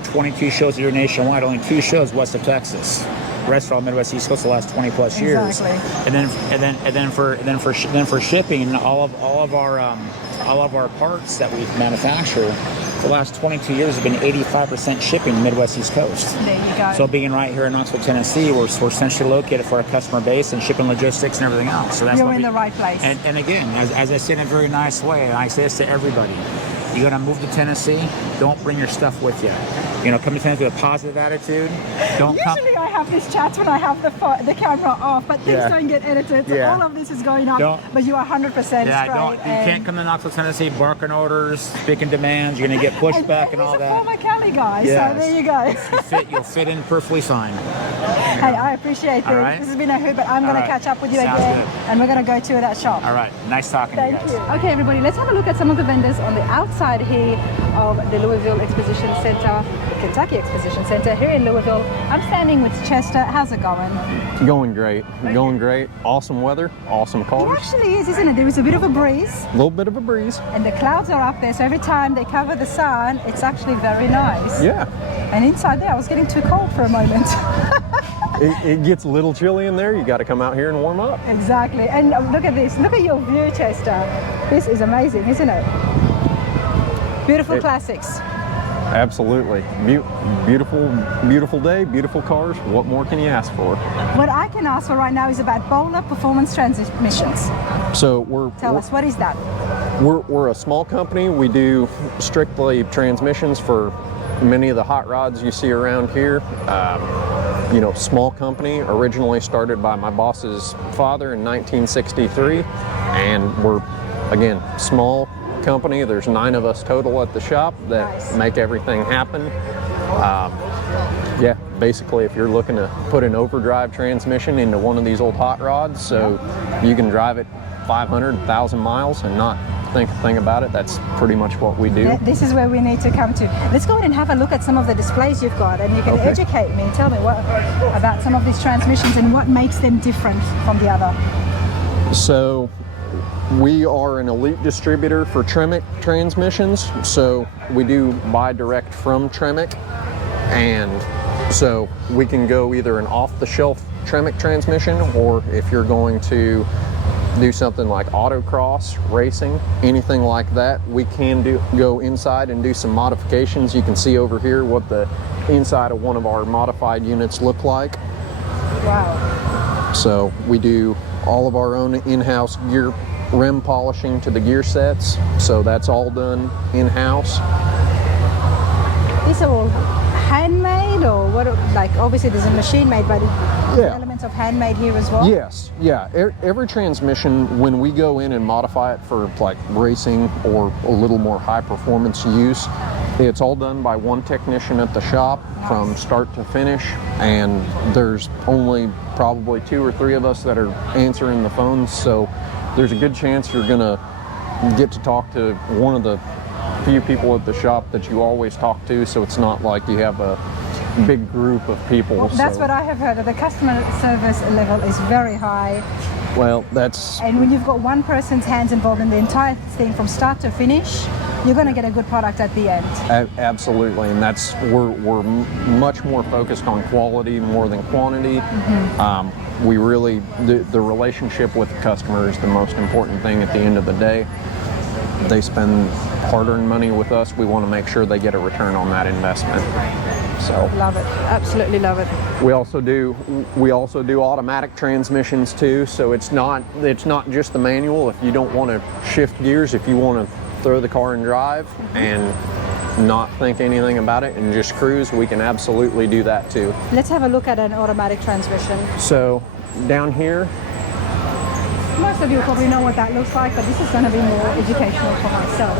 22 shows a year nationwide. Only 2 shows west of Texas. The rest are all Midwest East Coast the last 20 plus years. Exactly. And then for shipping, all of our parts that we manufacture for the last 22 years have been 85% shipping Midwest East Coast. There you go. So being right here in Knoxville, Tennessee, we're centrally located for our customer base and shipping logistics and everything else. So that's you're in the right place. And again, as I say in a very nice way, and I say this to everybody, you're going to move to Tennessee, don't bring your stuff with you. Come to Tennessee with a positive attitude. Usually I have these chats when I have the camera off, but things don't get edited, so all of this is going on. But you are 100% straight. You can't come to Knoxville, Tennessee, barking orders, speaking demands. You're going to get pushed back and all that. He's a former Cali guy, yes. So there you go. You'll fit in perfectly fine. Hey, I appreciate this. Right. This has been a hoot, but I'm going to catch up with you Sounds again, good. and we're going to go to that shop. All right. Nice talking to you guys. Thank you. Okay, everybody, let's have a look at some of the vendors on the outside here of the Louisville Exposition Centre, Kentucky Exposition Centre here in Louisville. I'm standing with Chester. How's it going? Going great. Going great. Awesome weather. Awesome It cars. actually is, isn't it? There is a bit of a breeze. A little bit of a breeze. And the clouds are up there, so every time they cover the sun, it's actually very nice. Yeah. And inside there, I was getting too cold for a moment. It gets a little chilly in there. You got to come out here and warm up. Exactly. And look at this. Look at your view, Chester. This is amazing, isn't it? Beautiful classics. Absolutely. Beautiful day, beautiful cars. What more can you ask for? What I can ask for right now is about Bowler Performance Transmissions. So Tell us, what is that? We're a small company. We do strictly transmissions for many of the hot rods you see around here. Small company, originally started by my boss's father in 1963, and we're, again, small company. There's 9 of us total at the shop that make everything happen. Basically, if you're looking to put an overdrive transmission into one of these old hot rods, so you can drive it 500, 1,000 miles and not think a thing about it, that's pretty much what we do. This is where we need to come to. Let's go ahead and have a look at some of the displays you've got, and you can educate me and tell me about some of these transmissions and what makes them different from the other. So we are an elite distributor for Tremec transmissions, so we do buy direct from Tremec, and so we can go either an off-the-shelf Tremec transmission, or if you're going to do something like autocross, racing, anything like that, we can go inside and do some modifications. You can see over here what the inside of one of our modified units look like. Wow. So we do all of our own in-house gear rim polishing to the gear sets, so that's all done in-house. These are all handmade, or what? Like, obviously there's a machine made, but elements of handmade here as well? Yes, yeah. Every transmission, when we go in and modify it for like racing or a little more high performance use, it's all done by one technician at the shop from start to finish, and there's only probably 2 or 3 of us that are answering the phones, so there's a good chance you're gonna get to talk to one of the few people at the shop that you always talk to, so it's not like you have a big group of people. Well, that's what I have heard. The customer service level is very high. Well, that's... And when you've got one person's hands involved in the entire thing from start to finish, you're going to get a good product at the end. Absolutely, and that's we're much more focused on quality more than quantity. We really, the relationship with the customer is the most important thing at the end of the day. They spend hard-earned money with us. We want to make sure they get a return on that investment. So Love it. Absolutely love it. we also do automatic transmissions too. So it's not just the manual. If you don't want to shift gears, if you want to throw the car and drive and not think anything about it and just cruise, we can absolutely do that too. Let's have a look at an automatic transmission. So down here, Most of you probably know what that looks like, but this is going to be more educational for myself.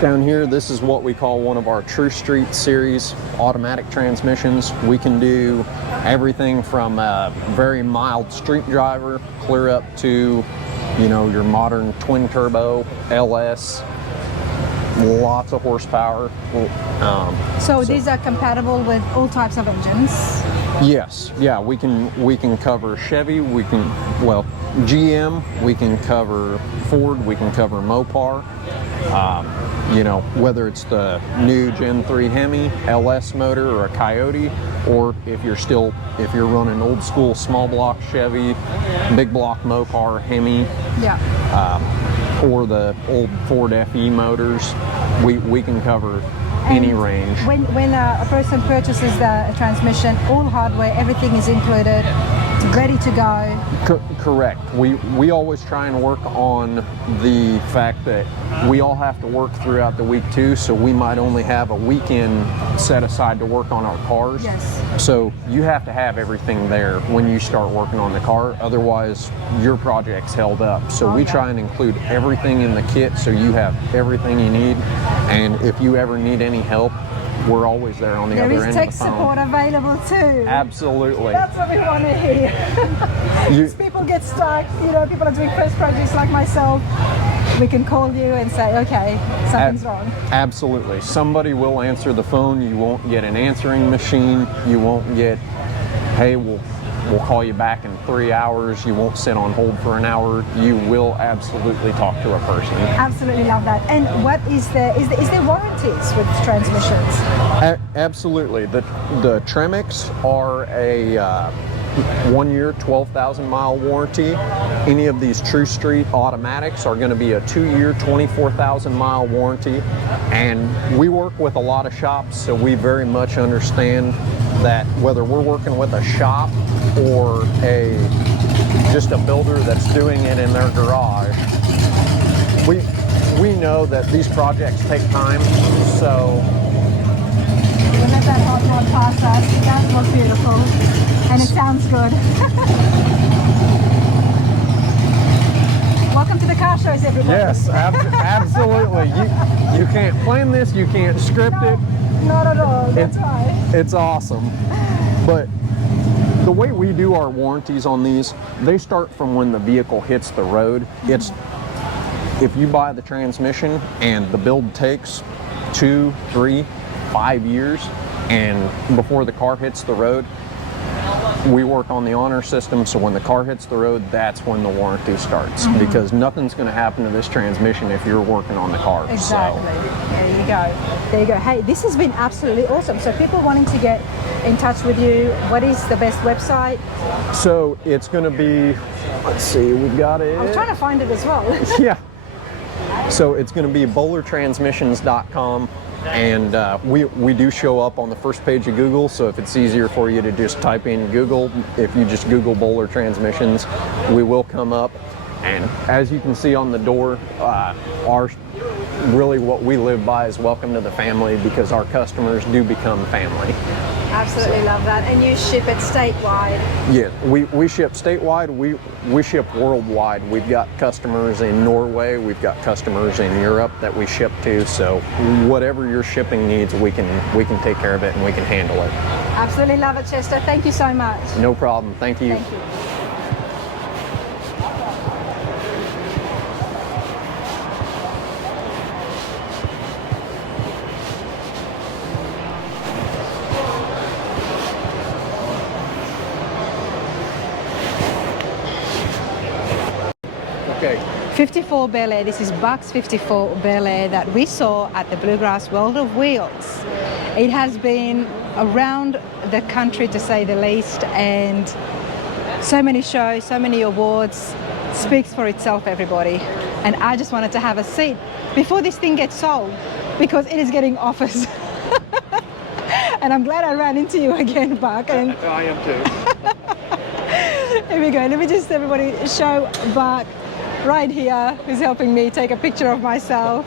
down here, this is what we call one of our True Street series automatic transmissions. We can do everything from a very mild street driver clear up to, you know, your modern twin turbo LS, lots of horsepower. So these are compatible with all types of engines. Yes, yeah, we can cover Chevy, GM, we can cover Ford, we can cover Mopar. You know, whether it's the new Gen 3 Hemi, LS motor, or a Coyote, or if you're running old school small block Chevy, big block Mopar, Hemi, or the old Ford FE motors, we can cover any range. When a person purchases the transmission, all hardware, everything is included, ready to go. Correct. We always try and work on the fact that we all have to work throughout the week too, so we might only have a weekend set aside to work on our cars. Yes. So you have to have everything there when you start working on the car, otherwise your project's held up. So we try and include everything in the kit so you have everything you need, and if you ever need any help, we're always there on the other end of the phone. There is tech support available too. Absolutely. That's what we want to hear. Because people get stuck, you know, people are doing first projects like myself. We can call you and say, okay, something's wrong. Absolutely. Somebody will answer the phone. You won't get an answering machine. You won't get, hey, we'll call you back in 3 hours. You won't sit on hold for an hour. You will absolutely talk to a person. Absolutely love that. And what is there warranties with transmissions? Absolutely. The Tremix are a 1 year, 12,000 mile warranty. Any of these True Street automatics are going to be a 2 year, 24,000 mile warranty. And we work with a lot of shops, so we very much understand that whether we're working with a shop or just a builder that's doing it in their garage, we know that these projects take time, so We'll let that hot rod pass us. That was beautiful. And it sounds good. Welcome to the car shows, everybody. yes, absolutely. You can't plan this, you can't script it. Not at all, that's right. It's awesome. But the way we do our warranties on these, they start from when the vehicle hits the road. It's if you buy the transmission and the build takes 2, 3, 5 years, and before the car hits the road, we work on the honor system, so when the car hits the road, that's when the warranty starts, because nothing's going to happen to this transmission if you're working on the car. Exactly. There you go. There you go. Hey, this has been absolutely awesome. So people wanting to get in touch with you, what is the best website? So it's going to be, let's see, we've got it. I was trying to find it as well. Yeah. So it's going to be bowlertransmissions.com. And we do show up on the first page of Google, so if it's easier for you to just type in Google, if you just Google Bowler Transmissions, we will come up. And as you can see on the door, really what we live by is welcome to the family, because our customers do become family. Absolutely love that. And you ship it statewide? Yeah, we ship statewide, we ship worldwide. We've got customers in Norway, we've got customers in Europe that we ship to, so whatever your shipping needs, we can take care of it and we can handle it. Absolutely love it, Chester. Thank you so much. No problem. Thank you. Thank you. Okay. 54 Bel Air, this is Buck's 54 Bel Air that we saw at the Bluegrass World of Wheels. It has been around the country, to say the least, and so many shows, so many awards, speaks for itself, everybody. And I just wanted to have a seat before this thing gets sold, because it is getting offers. And I'm glad I ran into you again, Buck. And I am too. here we go. Let me just everybody show Buck right here, who's helping me take a picture of myself.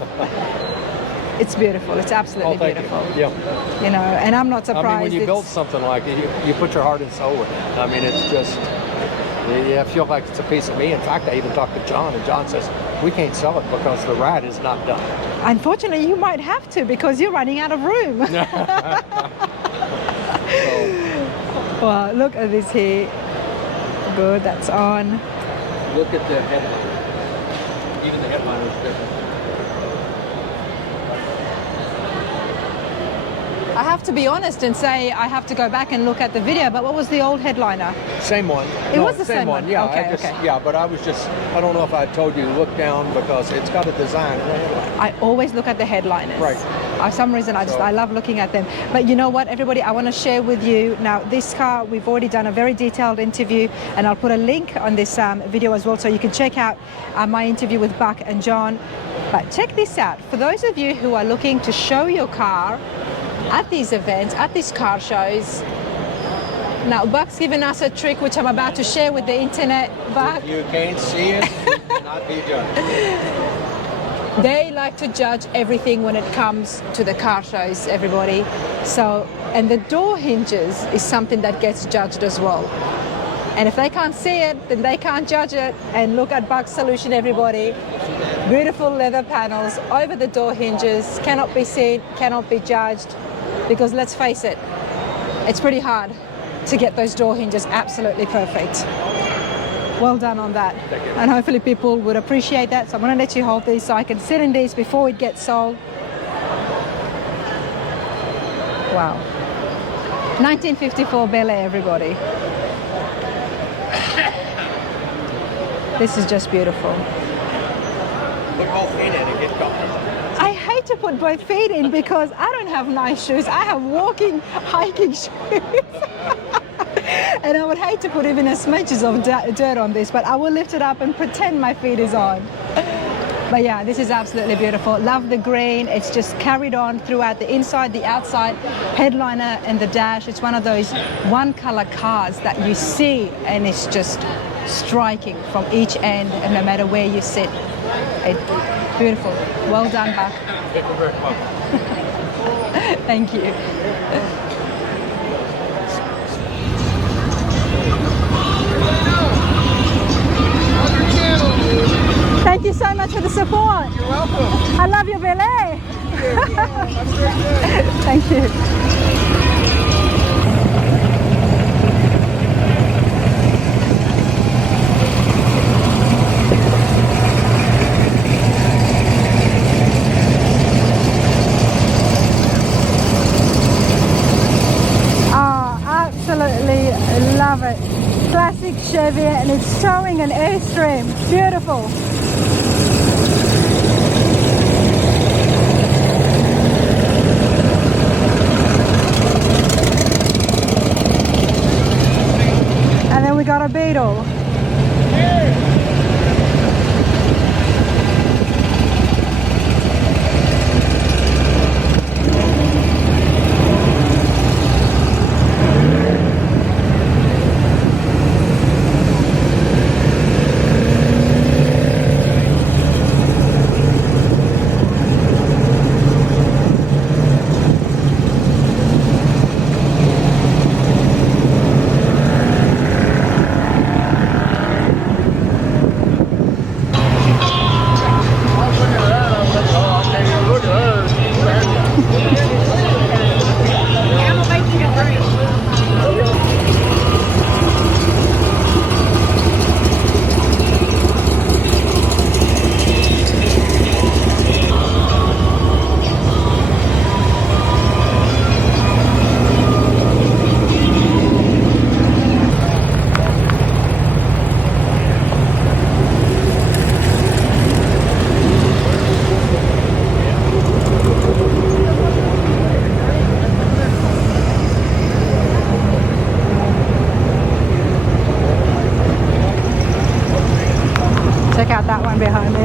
It's beautiful. It's absolutely beautiful. Yeah. You know, and I'm not surprised. I mean, when you build something like it, you put your heart and soul in it. I mean, it's just, I feel like it's a piece of me. In fact, I even talked to John, and John says, we can't sell it because the ride is not done. Unfortunately, you might have to, because you're running out of room. Well, look at this here. Good, that's on. Look at the headliner. Even the headliner is different. I have to be honest and say I have to go back and look at the video, but what was the old headliner? Same one. It was the same one? Yeah, Okay, okay. Yeah, but I was just, I don't know if I told you to look down because it's got a design. I always look at the headliners. Right. For some reason, I love looking at them. But you know what, everybody, I want to share with you now, this car, we've already done a very detailed interview, and I'll put a link on this video as well, so you can check out my interview with Buck and John. But check this out. For those of you who are looking to show your car at these events, at these car shows, now Buck's given us a trick which I'm about to share with the internet. Buck, You can't see it, you cannot be judged. they like to judge everything when it comes to the car shows, everybody. So, and the door hinges is something that gets judged as well. And if they can't see it, then they can't judge it. And look at Buck's solution, everybody. Beautiful leather panels over the door hinges, cannot be seen, cannot be judged. Because let's face it, it's pretty hard to get those door hinges absolutely perfect. Well done on that. And hopefully people would appreciate that. So I'm going to let you hold these so I can sit in these before it gets sold. Wow. 1954 Bel Air, everybody. This is just beautiful. Put all feet in and get going. I hate to put both feet in because I don't have nice shoes. I have walking, hiking shoes. And I would hate to put even a smidges of dirt on this, but I will lift it up and pretend my feet is on. But yeah, this is absolutely beautiful. Love the green. It's just carried on throughout the inside, the outside, headliner and the dash. It's one of those one color cars that you see and it's just striking from each end, and no matter where you sit. Beautiful. Well done, Buck. Thank you. Thank you so much for the support. You're welcome. I love your ballet. Thank you. Absolutely love it. Classic Chevy, and it's showing an Airstream. Beautiful. And then we got a Beetle.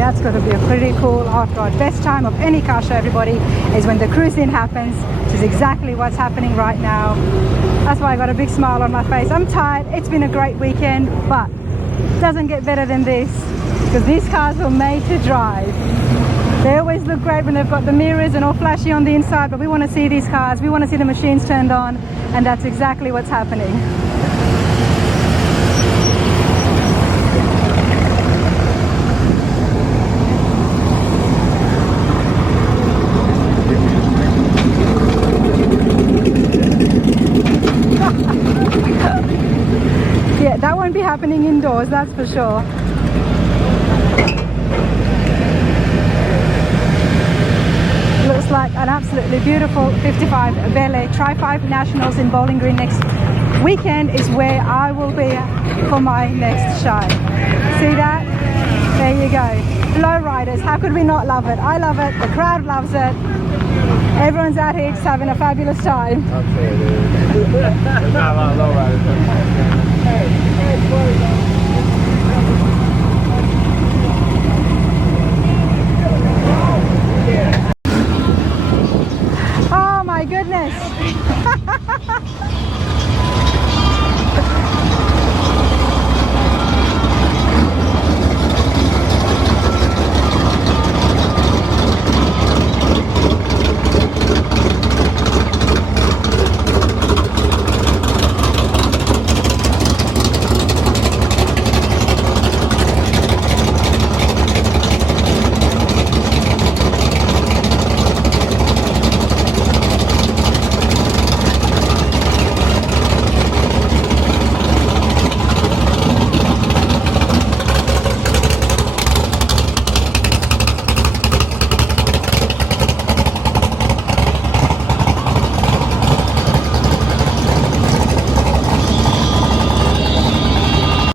that's going to be a pretty cool hot rod. Best time of any car show, everybody, is when the cruise-in happens, which is exactly what's happening right now. That's why I got a big smile on my face. I'm tired. It's been a great weekend, but it doesn't get better than this, because these cars were made to drive. They always look great when they've got the mirrors and all flashy on the inside, but we want to see these cars, we want to see the machines turned on, and that's exactly what's happening. Yeah, that won't be happening indoors, that's for sure. Looks like an absolutely beautiful 55 Bel Air Tri-5 Nationals in Bowling Green next weekend is where I will be for my next show. See that? There you go. Lowriders, how could we not love it? I love it, the crowd loves it. Everyone's out here just having a fabulous time. There's not a lot of lowriders.